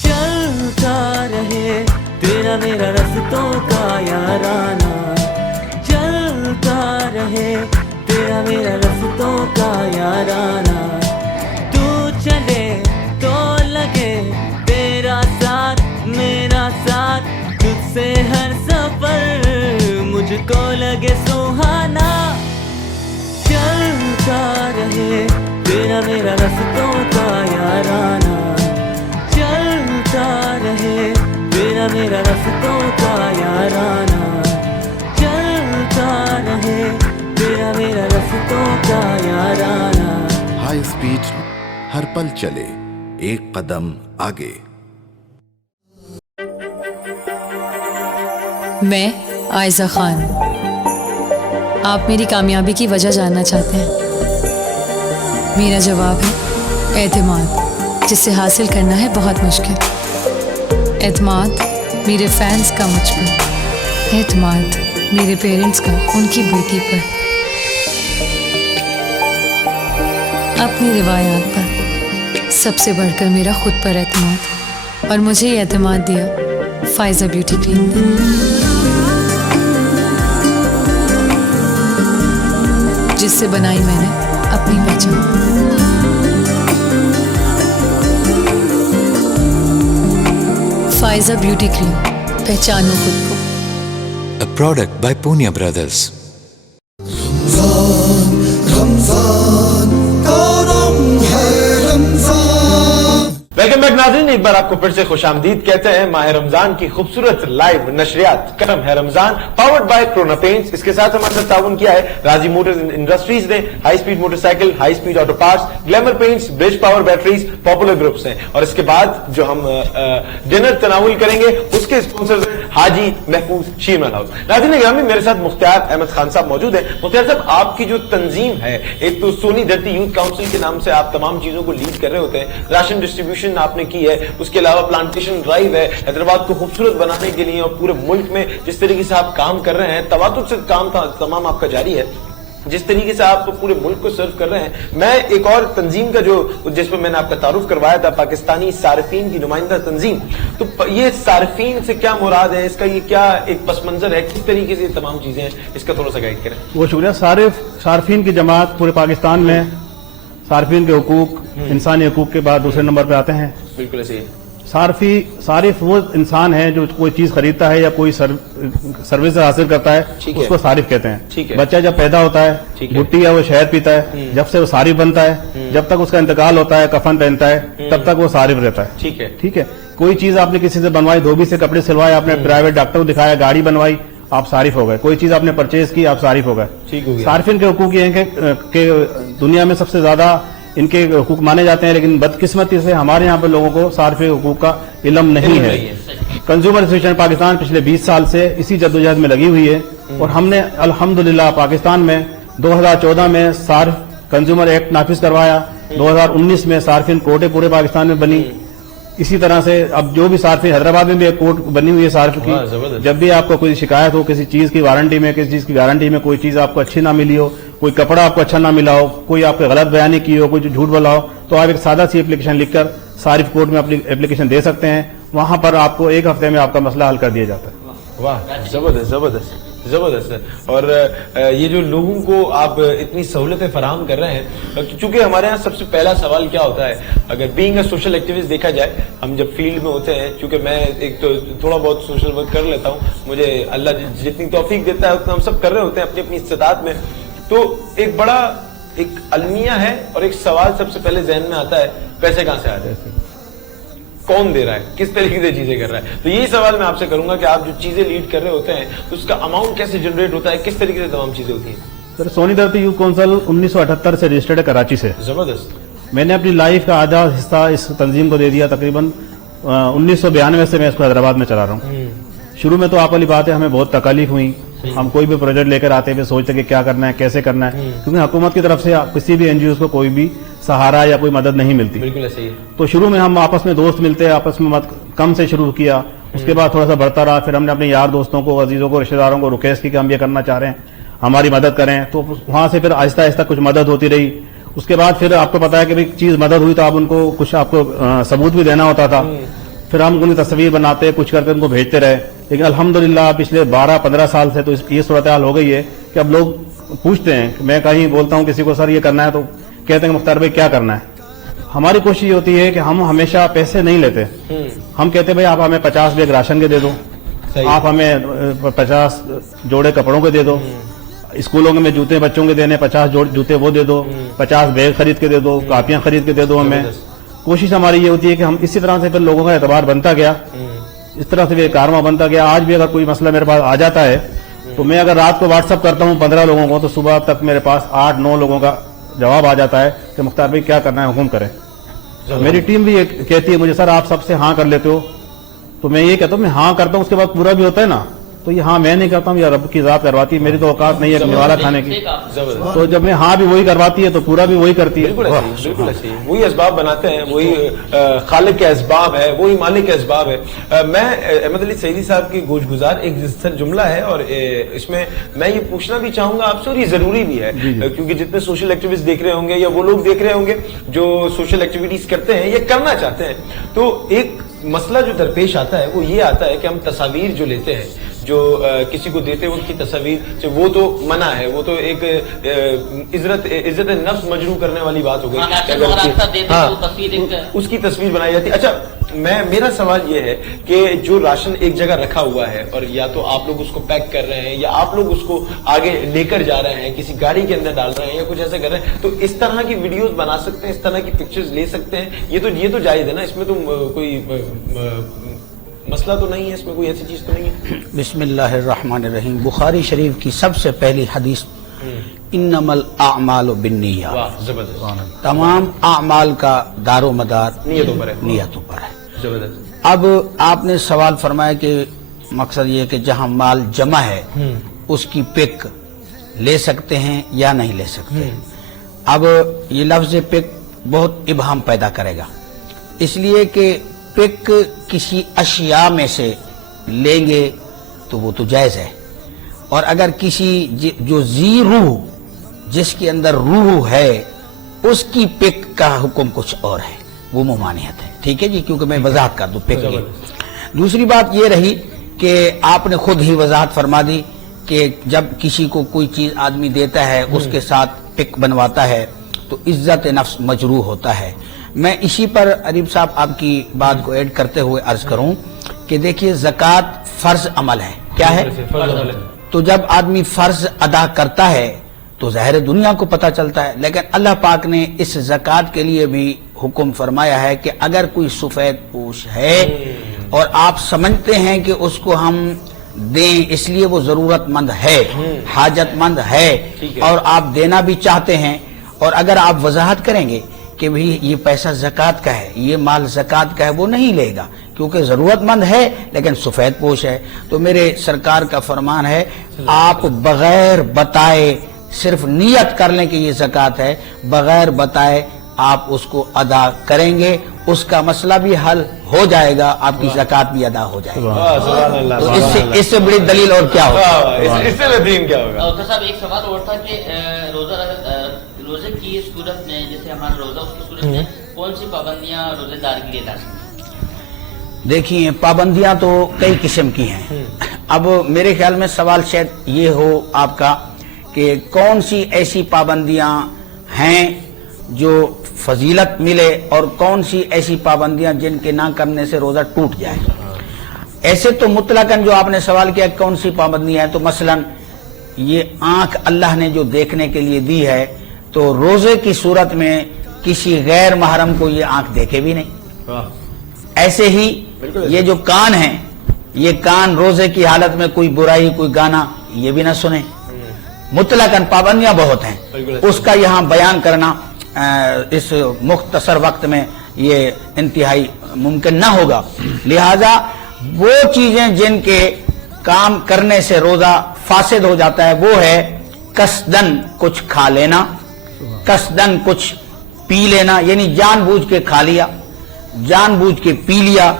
चलता रहे तेरा मेरा रास्तों का याराना, चलता रहे तेरा मेरा रास्तों का याराना। तू चले तो लगे तेरा साथ मेरा साथ, तुझसे हर सफर मुझको लगे सुहाना। चलता रहे तेरा मेरा रास्तों का याराना, चलता रहे तेरा मेरा रास्तों का याराना, चलता रहे तेरा मेरा रास्तों का याराना। हाई स्पीड हर पल चले एक कदम आगे। मैं आयजा खान। आप मेरी कामयाबी की वजह जानना चाहते हैं? मेरा जवाब है एतमाद, जिसे हासिल करना है बहुत मुश्किल। एतमाद मेरे फैंस का मुझ पर, एतमाद मेरे पेरेंट्स का उनकी बेटी पर, अपनी रिवायात पर, सबसे बढ़कर मेरा खुद पर एतमाद। और मुझे ये एतमाद दिया फाइजा ब्यूटी क्रीम ने, जिससे बनाई मैंने अपनी पहचान। फाइजा ब्यूटी क्रीम, पहचानो खुद को। A product by Punya Brothers. Ramzan का रंग है रमजान। वेलकम बैक नाज़रीन, एक बार आपको फिर से खुशामदीद कहते हैं। माह रमजान की खूबसूरत लाइव नशरियात करम है Ramzan, powered by Corona paints. इसके साथ हमारे साथ ताउन किया है राजी मोटर्स इंडस्ट्रीज ने, high speed motorcycle, high speed auto parts, glamour paints, bridge power batteries, popular groups हैं। और इसके बाद जो हम डिनर तनावुल करेंगे उसके स्पॉन्सर्स हैं हाजी महफूज शीरमल हाउस। नाज़रीन ग्रामी, मेरे साथ मुख्तार अहमद खान साहब मौजूद हैं। मुख्तार साहब, आपकी जो तंजीम है, एक तो सोनी धरती यूथ काउंसिल के नाम से आप तमाम चीजों को लीड कर रहे होते हैं, राशन डिस्ट्रीब्यूशन आपने की है, उसके अलावा प्लांटेशन ड्राइव है, हैदराबाद को खूबसूरत बनाने के लिए और पूरे मुल्क में जिस तरीके से आप काम कर रहे हैं, तवातुर से काम तमाम आपका जारी है, जिस तरीके से आप पूरे मुल्क को सर्व कर रहे हैं। मैं एक और तंजीम का जो जिसमें मैंने आपका तारुफ करवाया था, पाकिस्तानी सारिफीन की नुमाइंदा तंजीम, तो ये सारिफीन से क्या मुराद है, इसका ये क्या एक पस मंजर है, किस तरीके से तमाम चीजें हैं, इसका थोड़ा सा गाइड करें। वो शुक्रिया। सारिफीन की जमात पूरे पाकिस्तान में, सारिफीन के हुकूक इंसानी हुकूक के बाद दूसरे नंबर पे आते हैं। बिल्कुल ऐसे ही। सारिफ वो इंसान है जो कोई चीज खरीदता है या कोई सर्विस हासिल करता है, उसको सारिफ कहते हैं। बच्चा जब पैदा होता है, भुट्टी या वो शहद पीता है, जब से वो सारिफ बनता है, जब तक उसका इंतकाल होता है, कफन पहनता है, तब तक वो सारिफ रहता है। ठीक है। कोई चीज आपने किसी से बनवाई, धोबी से कपड़े सिलवाए, आपने प्राइवेट डॉक्टर को दिखाया, गाड़ी बनवाई, आप सारिफ हो गए। कोई चीज आपने परचेज की, आप सारिफ हो गए। सारिफिन के हुकूक ये हैं कि दुनिया में सबसे ज्यादा इनके हुकूक माने जाते हैं, लेकिन बदकिस्मती से हमारे यहाँ पर लोगों को सारिफ हुकूक का इल्म नहीं है। कंज्यूमर एसोसिएशन पाकिस्तान पिछले 20 साल से इसी जद्दोजहद में लगी हुई है, और हमने अल्हम्दुलिल्लाह पाकिस्तान में 2014 में सारिफ कंज्यूमर एक्ट नाफिज करवाया, 2019 में सारिफिन कोर्टें पूरे पाकिस्तान में बनी। इसी तरह से अब जो भी सारिफिन, हैदराबाद में भी एक कोर्ट बनी हुई है सारिफ की। जब भी आपको कोई शिकायत हो किसी चीज की वारंटी में, किसी चीज की गारंटी में, कोई चीज आपको अच्छी ना मिली हो, कोई कपड़ा आपको अच्छा ना मिला हो, कोई आपको गलत बयानी की हो, कोई झूठ बोला हो, तो आप एक सादा सी एप्लीकेशन लिखकर सारिफ कोर्ट में अपनी एप्लीकेशन दे सकते हैं। वहां पर आपको एक हफ्ते में आपका मसला हल कर दिया जाता है। वाह, जबरदस्त जबरदस्त जबरदस्त है। और ये जो लोगों को आप इतनी सहूलतें फराहम कर रहे हैं, क्योंकि हमारे यहाँ सबसे पहला सवाल क्या होता है, अगर बीइंग अ सोशल एक्टिविस्ट देखा जाए, हम जब फील्ड में होते हैं, क्योंकि मैं एक तो थोड़ा बहुत सोशल वर्क कर लेता हूँ, मुझे अल्लाह जितनी तौफीक देता है उतना हम सब कर रहे होते हैं अपनी अपनी इस्तेदाद में। तो एक बड़ा एक अलमिया है और एक सवाल सबसे पहले जहन में आता है, पैसे कहाँ से आ जाए, कौन दे रहा है, किस तरीके से चीजें कर रहा है। तो यही सवाल मैं आपसे करूंगा कि आप जो चीजें लीड कर रहे होते हैं, उसका अमाउंट कैसे जनरेट होता है, किस तरीके से तमाम चीजें होती हैं। सर सोनी धरती यूथ काउंसिल 1978 से रजिस्टर्ड है कराची से। जबरदस्त। मैंने अपनी लाइफ का आधा हिस्सा इस तंजीम को दे दिया। तकरीबन 1992 से मैं इसको हैदराबाद में चला रहा हूँ। शुरू में तो आप वाली बात है, हमें बहुत तकलीफ हुई। हम कोई भी प्रोजेक्ट लेकर आते थे, सोचते कि क्या करना है, कैसे करना है, क्योंकि हुकूमत की तरफ से किसी भी एनजीओ को कोई भी सहारा या कोई मदद नहीं मिलती। बिल्कुल ऐसे ही है। तो शुरू में हम आपस में दोस्त मिलते, आपस में कम से शुरू किया, उसके बाद थोड़ा सा बढ़ता रहा। फिर हमने अपने यार दोस्तों को, अजीजों को, रिश्तेदारों को रिक्वेस्ट की कि हम ये करना चाह रहे हैं, हमारी मदद करें। तो वहां से फिर आहिस्ता आहिस्ता कुछ मदद होती रही। उसके बाद फिर आपको पता है कि भाई चीज मदद हुई तो आप उनको कुछ आपको सबूत भी देना होता था। फिर हम उनकी तस्वीर बनाते, कुछ करके उनको भेजते रहे। लेकिन अल्हम्दुलिल्लाह पिछले 12-15 साल से तो ये सूरत हाल हो गई है कि अब लोग पूछते हैं, मैं कहीं बोलता हूँ किसी को सर ये करना है, तो कहते हैं मुख्तार भाई क्या करना है। हमारी कोशिश ये होती है कि हम हमेशा पैसे नहीं लेते। हम कहते हैं भाई आप हमें 50 बैग राशन के दे दो, आप हमें 50 जोड़े कपड़ों के दे दो, स्कूलों में जूते बच्चों के देने 50 जोड़े जूते वो दे दो, 50 बैग खरीद के दे दो, कापियां खरीद के दे दो। हमें कोशिश हमारी ये होती है कि हम इसी तरह से फिर लोगों का एतबार बनता गया, इस तरह से कारवा बनता गया। आज भी अगर कोई मसला मेरे पास आ जाता है तो मैं अगर रात को व्हाट्सअप करता हूँ 15 लोगों को, तो सुबह तक मेरे पास 8-9 लोगों का जवाब आ जाता है कि मुख्तार भाई क्या करना है, हुक्म करें। मेरी टीम भी कहती है मुझे, सर आप सबसे हाँ कर लेते हो, तो मैं ये कहता हूँ मैं हाँ करता हूँ, उसके बाद पूरा भी होता है ना, तो ये हाँ मैं नहीं करता हूँ, या रब की जात करवाती है, मेरी तो औकात नहीं है निवाला खाने की। तो जब मैं हाँ भी वही करवाती है तो पूरा भी वही करती है। बिल्कुल ऐसे ही वही असबाब बनाते हैं, वही खालिक के असबाब है, वही मालिक के असबाब है। मैं अहमद अली सईदी साहब की गोशगुजार एक सर जुमला है, और इसमें मैं ये पूछना भी चाहूंगा आपसे, और ये जरूरी भी है क्योंकि जितने सोशल एक्टिविस्ट देख रहे होंगे या वो लोग देख रहे होंगे जो सोशल एक्टिविटीज करते हैं, ये करना चाहते हैं, तो एक मसला जो दरपेश आता है वो ये आता है कि हम तस्वीर जो लेते हैं, जो किसी को देते हैं उनकी तस्वीर, वो तो मना है, वो तो एक इज्जत नफ्स मजरू करने वाली बात हो गई। उसकी तस्वीर बनाई जाती है। अच्छा, मेरा सवाल ये है कि जो राशन एक जगह रखा हुआ है और या तो आप लोग उसको पैक कर रहे हैं या आप लोग उसको आगे लेकर जा रहे हैं, किसी गाड़ी के अंदर डाल रहे हैं या कुछ ऐसा कर रहे हैं, तो इस तरह की वीडियोस बना सकते हैं, इस तरह की पिक्चर्स ले सकते हैं, ये तो जायज है ना, इसमें तो कोई मसला तो नहीं है, इसमें कोई ऐसी चीज तो नहीं है। बिस्मिल्लाहिर्रहमानिर्रहीम। बुखारी शरीफ की सबसे पहली हदीस, इन्नमल आमालु बिन्नियात, तमाम आमाल का दारो मदार नियतों पर है। अब आपने सवाल फरमाया कि मकसद ये कि जहां माल जमा है उसकी पिक ले सकते हैं या नहीं ले सकते। अब ये लफ्ज पिक बहुत इबहम पैदा करेगा, इसलिए कि पिक किसी अशिया में से लेंगे तो वो तो जायज है, और अगर किसी जो जी रूह, जिसके अंदर रूह है, उसकी पिक का हुक्म कुछ और है, वो मुमानियत है। ठीक है जी, क्योंकि मैं वजाहत कर दूं पिक की। दूसरी बात ये रही कि आपने खुद ही वजाहत फरमा दी कि जब किसी को कोई चीज आदमी देता है उसके साथ पिक बनवाता है तो इज्जत नफ्स मजरूह होता है। मैं इसी पर अरीब साहब आपकी बात को ऐड करते हुए अर्ज करूं कि देखिए ज़कात फर्ज अमल है। क्या है? तो जब आदमी फर्ज अदा करता है तो ज़ाहिर दुनिया को पता चलता है, लेकिन अल्लाह पाक ने इस ज़कात के लिए भी हुक्म फरमाया है कि अगर कोई सफेद पोश है और आप समझते हैं कि उसको हम दें, इसलिए वो जरूरतमंद है, हाजतमंद है, और आप देना भी चाहते हैं, और अगर आप वजाहत करेंगे कि भाई ये पैसा ज़कात का है, ये माल ज़कात का है, वो नहीं लेगा क्योंकि जरूरतमंद है लेकिन सफेद पोश है। तो मेरे सरकार का फरमान है, आप बगैर बताए सिर्फ नियत कर लें कि ये ज़कात है, बगैर बताए आप उसको अदा करेंगे, उसका मसला भी हल हो जाएगा, आपकी ज़कात भी अदा हो जाएगी। तो इससे बड़ी दलील और क्या होगा? इससे बेहतरीन क्या होगा? डॉक्टर साहब, एक सवाल और था कि रोजे की सूरत में, जैसे हमारा रोजा, उसकी सूरत में कौन सी पाबंदियां रोजेदार के लिए लाज़िम हैं? देखिए, पाबंदियां तो कई किस्म की हैं। अब मेरे ख्याल में सवाल शायद ये हो आपका कि कौन सी ऐसी पाबंदियां हैं जो फजीलत मिले और कौन सी ऐसी पाबंदियां जिनके ना करने से रोजा टूट जाए। ऐसे तो मुतलकन जो आपने सवाल किया कौन सी पाबंदियां हैं, तो मसलन ये आंख अल्लाह ने जो देखने के लिए दी है, तो रोजे की सूरत में किसी गैर महरम को ये आंख देखे भी नहीं। ऐसे ही ये जो कान है, ये कान रोजे की हालत में कोई बुराई, कोई गाना, ये भी ना सुने। मुतलकन पाबंदियां बहुत हैं, उसका यहाँ बयान करना इस मुख्तसर वक्त में ये इंतहाई मुमकिन ना होगा। लिहाजा वो चीजें जिनके काम करने से रोजा फासिद हो जाता है वो है कसदन कुछ खा लेना, कसदन कुछ पी लेना, यानी जानबूझ के खा लिया, जानबूझ के पी लिया,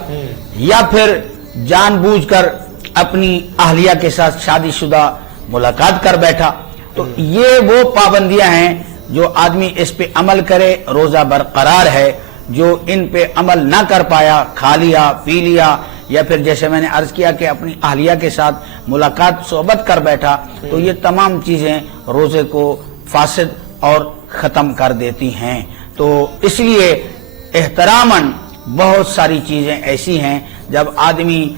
या फिर जानबूझकर अपनी अहलिया के साथ शादीशुदा मुलाकात कर बैठा। तो ये वो पाबंदियां हैं जो आदमी इस पे अमल करे रोजा बरकरार है। जो इन पे अमल ना कर पाया, खा लिया, पी लिया, या फिर जैसे मैंने अर्ज किया कि अपनी अहलिया के साथ मुलाकात सोबत कर बैठा, तो ये तमाम चीजें रोजे को फासिद और खत्म कर देती हैं। तो इसलिए एहतरामन बहुत सारी चीजें ऐसी हैं, जब आदमी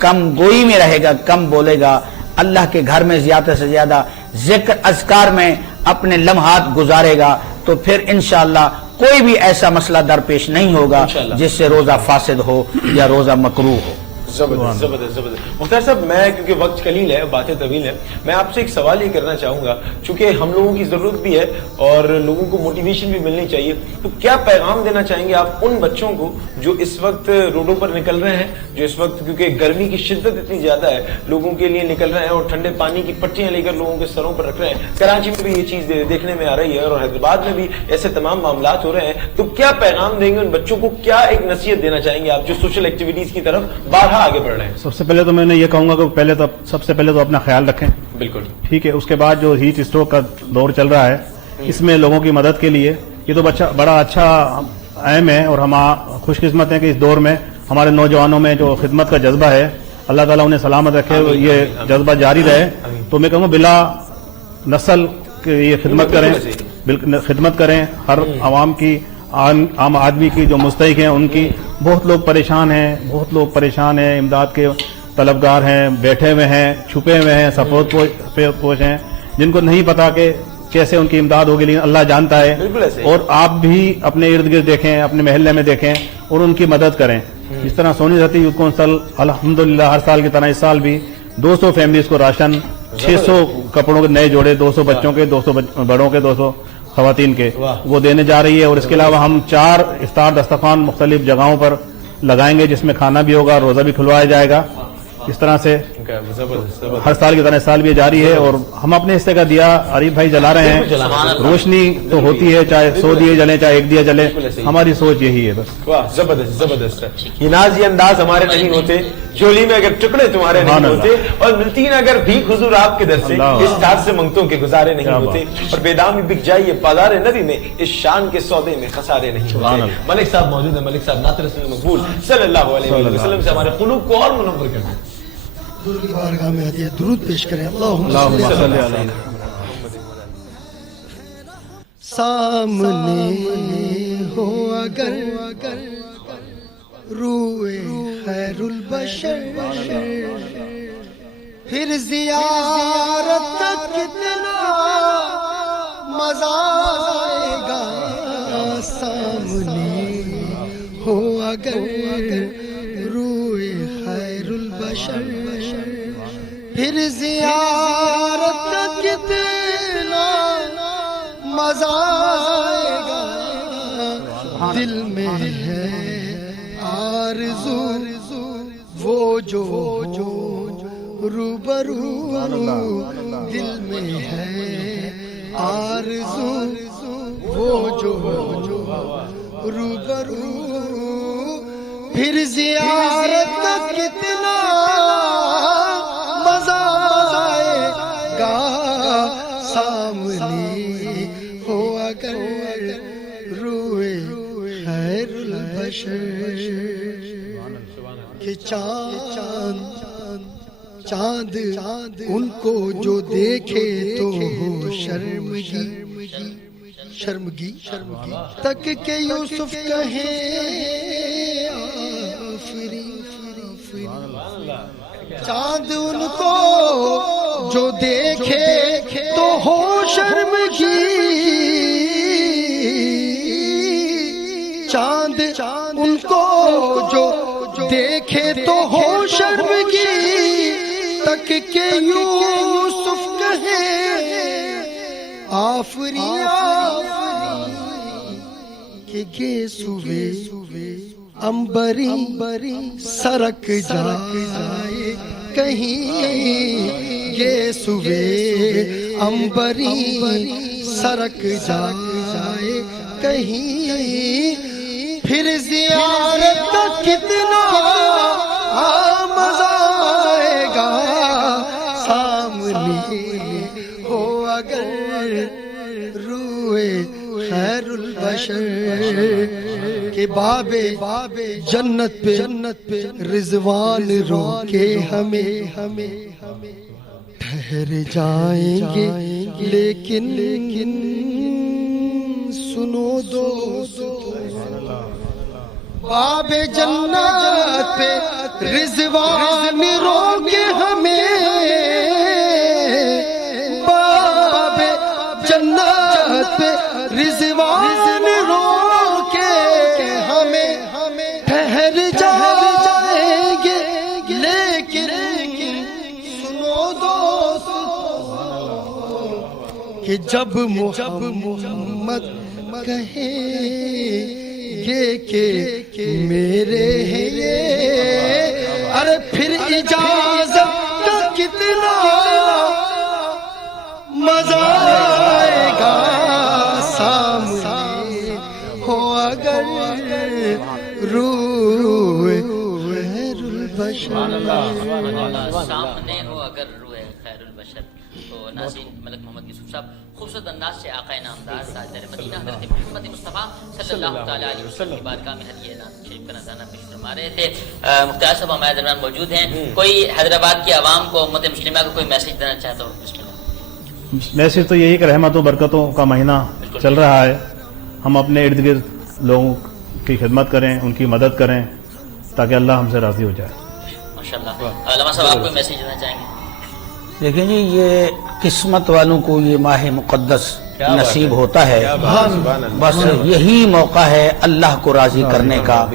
कम गोई में रहेगा, कम बोलेगा, अल्लाह के घर में ज्यादा से ज्यादा जिक्र अज़कार में अपने लम्हात गुजारेगा, तो फिर इंशाअल्लाह कोई भी ऐसा मसला दरपेश नहीं होगा जिससे रोजा फासिद हो या रोजा मकरूह हो। जबरदस्त जबरदस्त जबरदस्त। मुख्तार साहब, मैं क्योंकि वक्त कलील है, बातें तवील है, मैं आपसे एक सवाल ये करना चाहूंगा, चूंकि हम लोगों की जरूरत भी है और लोगों को मोटिवेशन भी मिलनी चाहिए, तो क्या पैगाम देना चाहेंगे आप उन बच्चों को जो इस वक्त रोडों पर निकल रहे हैं, जो इस वक्त क्योंकि गर्मी की शिद्दत इतनी ज्यादा है, लोगों के लिए निकल रहे हैं और ठंडे पानी की पट्टियां लेकर लोगों के सरों पर रख रहे हैं। कराची में भी ये चीज देखने में आ रही है और हैदराबाद में भी ऐसे तमाम मामला हो रहे हैं, तो क्या पैगाम देंगे उन बच्चों को, क्या एक नसीहत देना चाहेंगे आप जो सोशल एक्टिविटीज की तरफ बारहा आगे बढ़ रहे हैं? सबसे पहले तो मैंने ये कहूंगा कि सबसे पहले तो अपना ख्याल रखें, बिल्कुल ठीक है। उसके बाद जो हीट स्ट्रोक का दौर चल रहा है, इसमें लोगों की मदद के लिए ये तो बड़ा अच्छा अहम है, और हम खुशकिस्मत हैं कि इस दौर में हमारे नौजवानों में जो खिदमत का जज्बा है, अल्लाह ताला उन्हें सलामत रखे, ये जज्बा जारी रहे। तो मैं कहूँगा बिला नस्ल ये खिदमत करें, हर आवाम की, आम आदमी की जो मुस्तहिक हैं उनकी। बहुत लोग परेशान हैं, इमदाद के तलबगार हैं, बैठे हुए हैं, छुपे हुए हैं, सपोर्ट पोश हैं, जिनको नहीं पता कि कैसे उनकी इमदाद होगी, लेकिन अल्लाह जानता है। और आप भी अपने इर्द गिर्द देखें, अपने महल्ले में देखें और उनकी मदद करें। जिस तरह सोनी रहती यूथ कौंसिल अल्हम्दुलिल्लाह हर साल की तरह इस साल भी 200 फैमिलीज को राशन, 600 कपड़ों के नए जोड़े, 200 बच्चों के, 200 बड़ों के, 200 खवातीन के, वो देने जा रही है। और इसके अलावा हम 4 इफ्तार दस्तरखान मुख्तलिफ जगहों पर लगाएंगे, जिसमें खाना भी होगा, रोजा भी खुलवाया जाएगा। इस तरह से हर साल की तरह साल भी जारी है, और हम अपने हिस्से का दिया आरिफ भाई जला रहे हैं। रोशनी तो होती है, चाहे 100 दिए जले, चाहे 1 दिया जले, हमारी सोच यही है बस। वाह, जबरदस्त जबरदस्त। ये नाज ये अंदाज हमारे नहीं होते, झोली में अगर टुकड़े तुम्हारे नहीं होते, और मिलती ना अगर भीख हुजूर आपके दर से, इस चार से मंगतों के गुजारे नहीं होते, और बेदाम बिक जाइए पादार नबी में, इस शान के सौदे में खसारे नहीं होते। मलिक साहब मौजूद है, मलिक साहब नात रसूल मकबूल सल्लल्लाहु अलैहि वसल्लम से हमारे कुलूब को और मुनव्वर कर दें। हुजूर की बारगाह में हदिया दुरूद पेश करें। सामने हो अगर रूए खैरुल बशर, फिर जियारत का कितना मजा आएगा। सामने हो अगर रूए खैरुल बशर, फिर जियारत का कितना मजा आएगा। दिल में है आरज़ू वो जो रूबरू, दिल में है आरज़ू वो जो रूबरू, फिर जियारत का कितना मजा आएगा। सामने हो अगर रूए खैरुल बशर, कि चांद उनको जो देखे तो हो शर्मगी तक के यूसुफ कहे आफरी। चांद उनको जो देखे तो हो शर्मगी, चांद उनको जो देखे तो हो शर्मगी, तक के यूसुफ कहे آفری کہ گیسوے امبری سرک جائے کہیں گیسوے امبری سرک جائے کہیں پھر زیارت کا کتنا مزہ آئے گا سامنے ہو اگر روئے خیر البشر کہ بابے جنت پہ رضوان روکے ہمیں ٹھہر جائیں گے لیکن سنو دوستو باب جنت پہ رضوان روکے ہمیں باب جنت پہ رضوان روکے ہمیں ٹھہر جائیں گے لیکن سنو دوستو کہ جب محمد کہیں گے کہ میرے ہیں یہ ارے پھر اجازت کا کتنا مزہ آئے گا سامنے ہو اگر روح خیر البشر سامنے ہو اگر روح خیر البشر. تو ناظرین ملک محمد یوسف صاحب خوبصورت انداز سے آقا نامدار تاجدار مدینہ حضرت محمد مصطفیٰ صلی اللہ تعالیٰ علیہ وسلم کی بارگاہ میں ہدیہ شریف کا نذرانہ پیش فرما رہے تھے. مختار صاحب ہمارے درمیان موجود ہیں. کوئی حیدرآباد کی عوام کو امت مسلمہ کو کوئی میسج دینا چاہتا ہوں؟ میسج تو یہی کہ رحمت و برکتوں کا مہینہ چل رہا ہے, ہم اپنے ارد گرد لوگوں کی خدمت کریں, ان کی مدد کریں تاکہ اللہ ہم سے راضی ہو جائے. ماشاءاللہ. علامہ صاحب آپ کوئی میسج دینا چاہیں گے؟ دیکھیں جی, یہ قسمت والوں کو یہ ماہ مقدس نصیب ہوتا ہے, بس یہی موقع ہے اللہ کو راضی کرنے کا.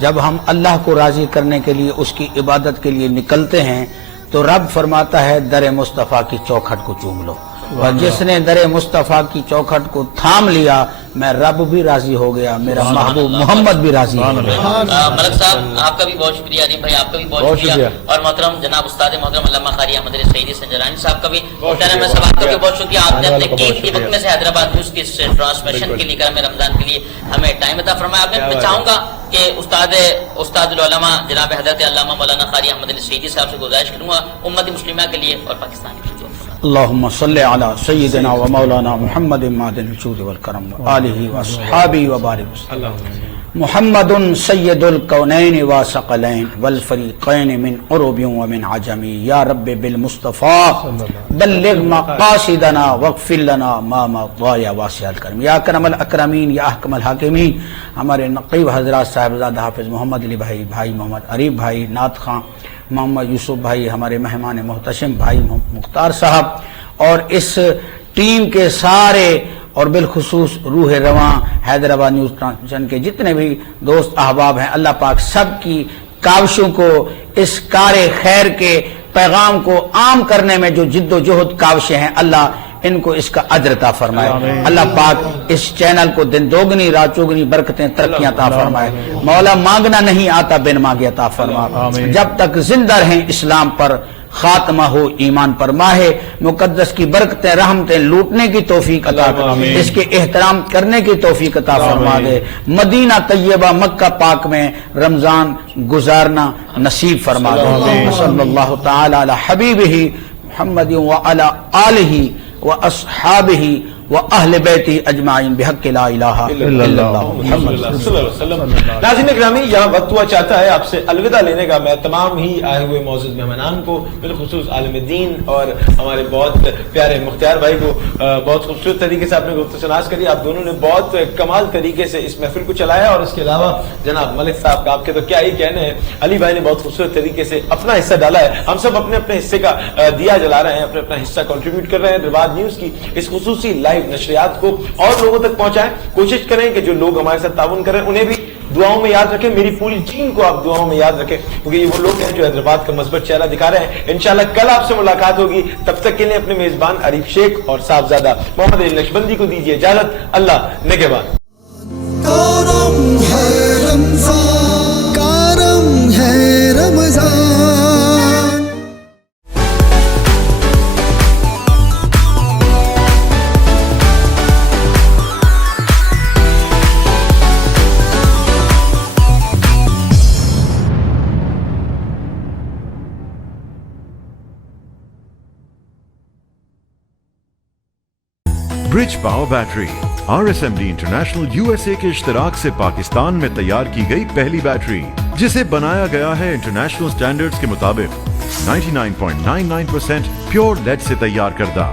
جب ہم اللہ کو راضی کرنے کے لیے اس کی عبادت کے لیے نکلتے ہیں تو رب فرماتا ہے در مصطفیٰ کی چوکھٹ کو چوم لو, اور جس نے در مصطفیٰ کی چوکھٹ کو تھام لیا میں رب بھی راضی ہو گیا, میرا محبوب محمد بھی راضی ہو گیا. ملک صاحب آپ کا بھی بہت شکریہ, علی بھائی آپ کا بھی بہت شکریہ, اور محترم جناب استاد محترم علامہ قاری احمد علی سعیدی سنجرانی صاحب کا بھی محترم صاحب آپ کا بھی بہت شکریہ. آپ نے اپنے قیمتی وقت میں سے حیدرآباد نیوز کی ٹرانسمیشن کے لیے کرم رمضان کے لیے ہمیں ٹائم عطا فرمایا. میں چاہوں گا کہ استاد العلماء جناب حضرت علامہ مولانا قاری احمد علی سعیدی صاحب سے گزارش کروں گا امت مسلمہ کے لیے اور پاکستان کے لیے. اللهم صل على سيدنا ومولانا محمد معدن الجود والكرم وآله وأصحابه وبارك وسلم. محمد سید الکونین وثقلین والفریقین من عرب ومن عجم. یا رب بالمصطفیٰ بلغ مقاصدنا واغفر لنا ما مضى یا واسع الکرم. یا اکرم الاکرمین یا احکم الحاکمین. ہمارے نقیب حضرات صاحبزادہ حافظ محمد علی بھائی, بھائی محمد عریف بھائی, نعت خان محمد یوسف بھائی, ہمارے مہمان محتشم بھائی مختار صاحب, اور اس ٹیم کے سارے اور بالخصوص روح رواں حیدرآباد نیوز ٹرانسمیشن کے جتنے بھی دوست احباب ہیں, اللہ پاک سب کی کاوشوں کو, اس کار خیر کے پیغام کو عام کرنے میں جو جد و جہد کاوشیں ہیں, اللہ ان کو اس کا اجر عطا فرمائے. اللہ پاک اس چینل کو دن دوگنی رات چوگنی برکتیں ترقیاں عطا فرمائے. مولا مانگنا نہیں آتا بن مانگے عطا فرما. جب تک زندہ رہیں اسلام پر, خاتمہ ہو ایمان پر. ماہ مقدس کی برکتیں رحمتیں لوٹنے کی توفیق عطا فرما, اس کے احترام کرنے کی توفیق عطا فرما دے. مدینہ طیبہ مکہ پاک میں رمضان گزارنا نصیب فرما دے. صلی اللہ تعالی علی حبیبہ محمد وعلی آلہ واصحابہ واہل بیت اجمعین بحق لا الہ الا اللہ محمد صلی اللہ علیہ وسلم. ناظرین گرامی, یہاں وقت ہوا چاہتا ہے آپ سے الوداع لینے کا. میں تمام ہی آئے ہوئے معزز مہمانان کو, بالخصوص عالم دین اور ہمارے بہت پیارے مختار بھائی کو بہت خوبصورت طریقے سے آپ نے گفتگو شناس کری. آپ دونوں نے بہت کمال طریقے سے اس محفل کو چلایا, اور اس کے علاوہ جناب ملک صاحب کا آپ کے تو کیا ہی کہنے ہیں, علی بھائی نے بہت خوبصورت طریقے سے اپنا حصہ ڈالا ہے. ہم سب اپنے اپنے حصے کا دیا جلا رہے ہیں, اپنا اپنا حصہ کنٹریبیوٹ کر رہے ہیں. رباط نیوز کی اس خصوصی لائیو نشریات کو اور لوگوں تک پہنچائیں. کوشش کریں کہ جو لوگ ہمارے ساتھ تعاون کر رہے ہیں انہیں بھی दुआओं में याद रखें, मेरी पूरी टीम को आप दुआओं में याद रखें, क्योंकि ये वो लोग हैं जो हैदराबाद का मस्बत चेहरा दिखा रहे हैं। इंशाल्लाह कल आपसे मुलाकात होगी, तब तक के लिए अपने मेजबान अरीफ शेख और साहबजादा मोहम्मद अली नक्शबंदी को दीजिए इजाजत। अल्लाह निगहबान। करम है रमजान, करम है Ramzan. Bridge power battery RSMD international USA के इश्तराक से पाकिस्तान में तैयार की गई पहली बैटरी, जिसे बनाया गया है इंटरनेशनल स्टैंडर्ड्स के मुताबिक 99.99% प्योर लेड से तैयार करदा,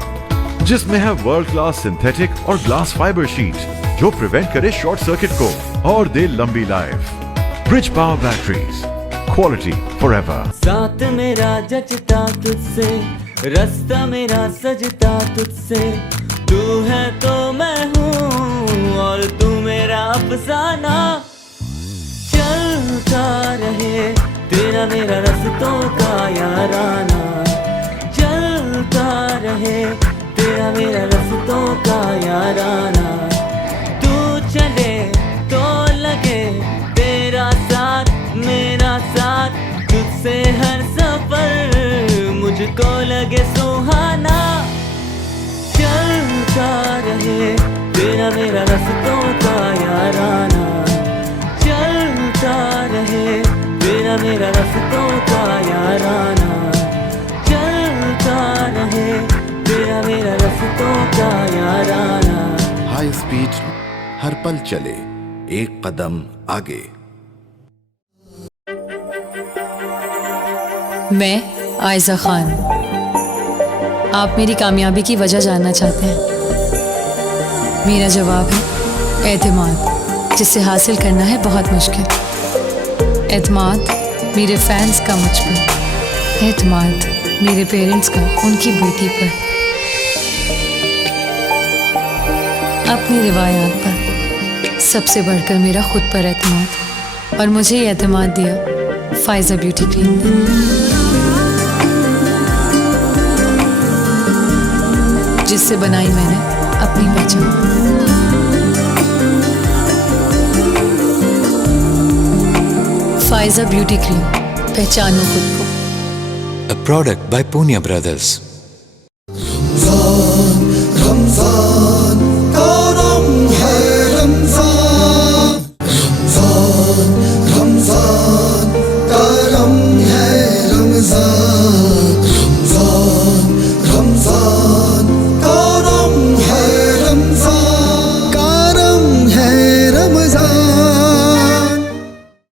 जिसमें है वर्ल्ड क्लास सिंथेटिक और ग्लास फाइबर शीट जो प्रिवेंट करे शॉर्ट सर्किट को और दे लंबी life. Bridge power batteries, quality forever. साथ मेरा जचता तुझसे, रास्ता मेरा सजता तुझसे, तू है तो मैं हूँ और तू मेरा अफसाना। चलता रहे तेरा मेरा रस्तों का याराना, चलता रहे तेरा मेरा रस्तों का याराना। तू चले तो लगे तेरा साथ मेरा साथ, तुझसे हर सफर मुझको लगे सुहाना। चलता रहे तेरा मेरा रस्तों का याराना, चलता रहे तेरा मेरा रस्तों का याराना, चलता रहे तेरा मेरा रस्तों का याराना। हाई स्पीड हर पल चले एक कदम आगे। मैं आयजा खान। आप मेरी कामयाबी की वजह जानना चाहते हैं। मेरा जवाब है एतमाद, जिसे हासिल करना है बहुत मुश्किल। एतमाद मेरे फैंस का मुझ पर, एतमाद मेरे पेरेंट्स का उनकी बेटी पर, अपनी रिवायात पर, सबसे बढ़कर मेरा खुद पर एतमाद। और मुझे ये एतमाद दिया फाइजा ब्यूटी क्रीम ने, जिससे बनाई मैंने अपनी पहचान। फाइजा ब्यूटी क्रीम, पहचानो खुद को। A product by Punya Brothers. Ramzan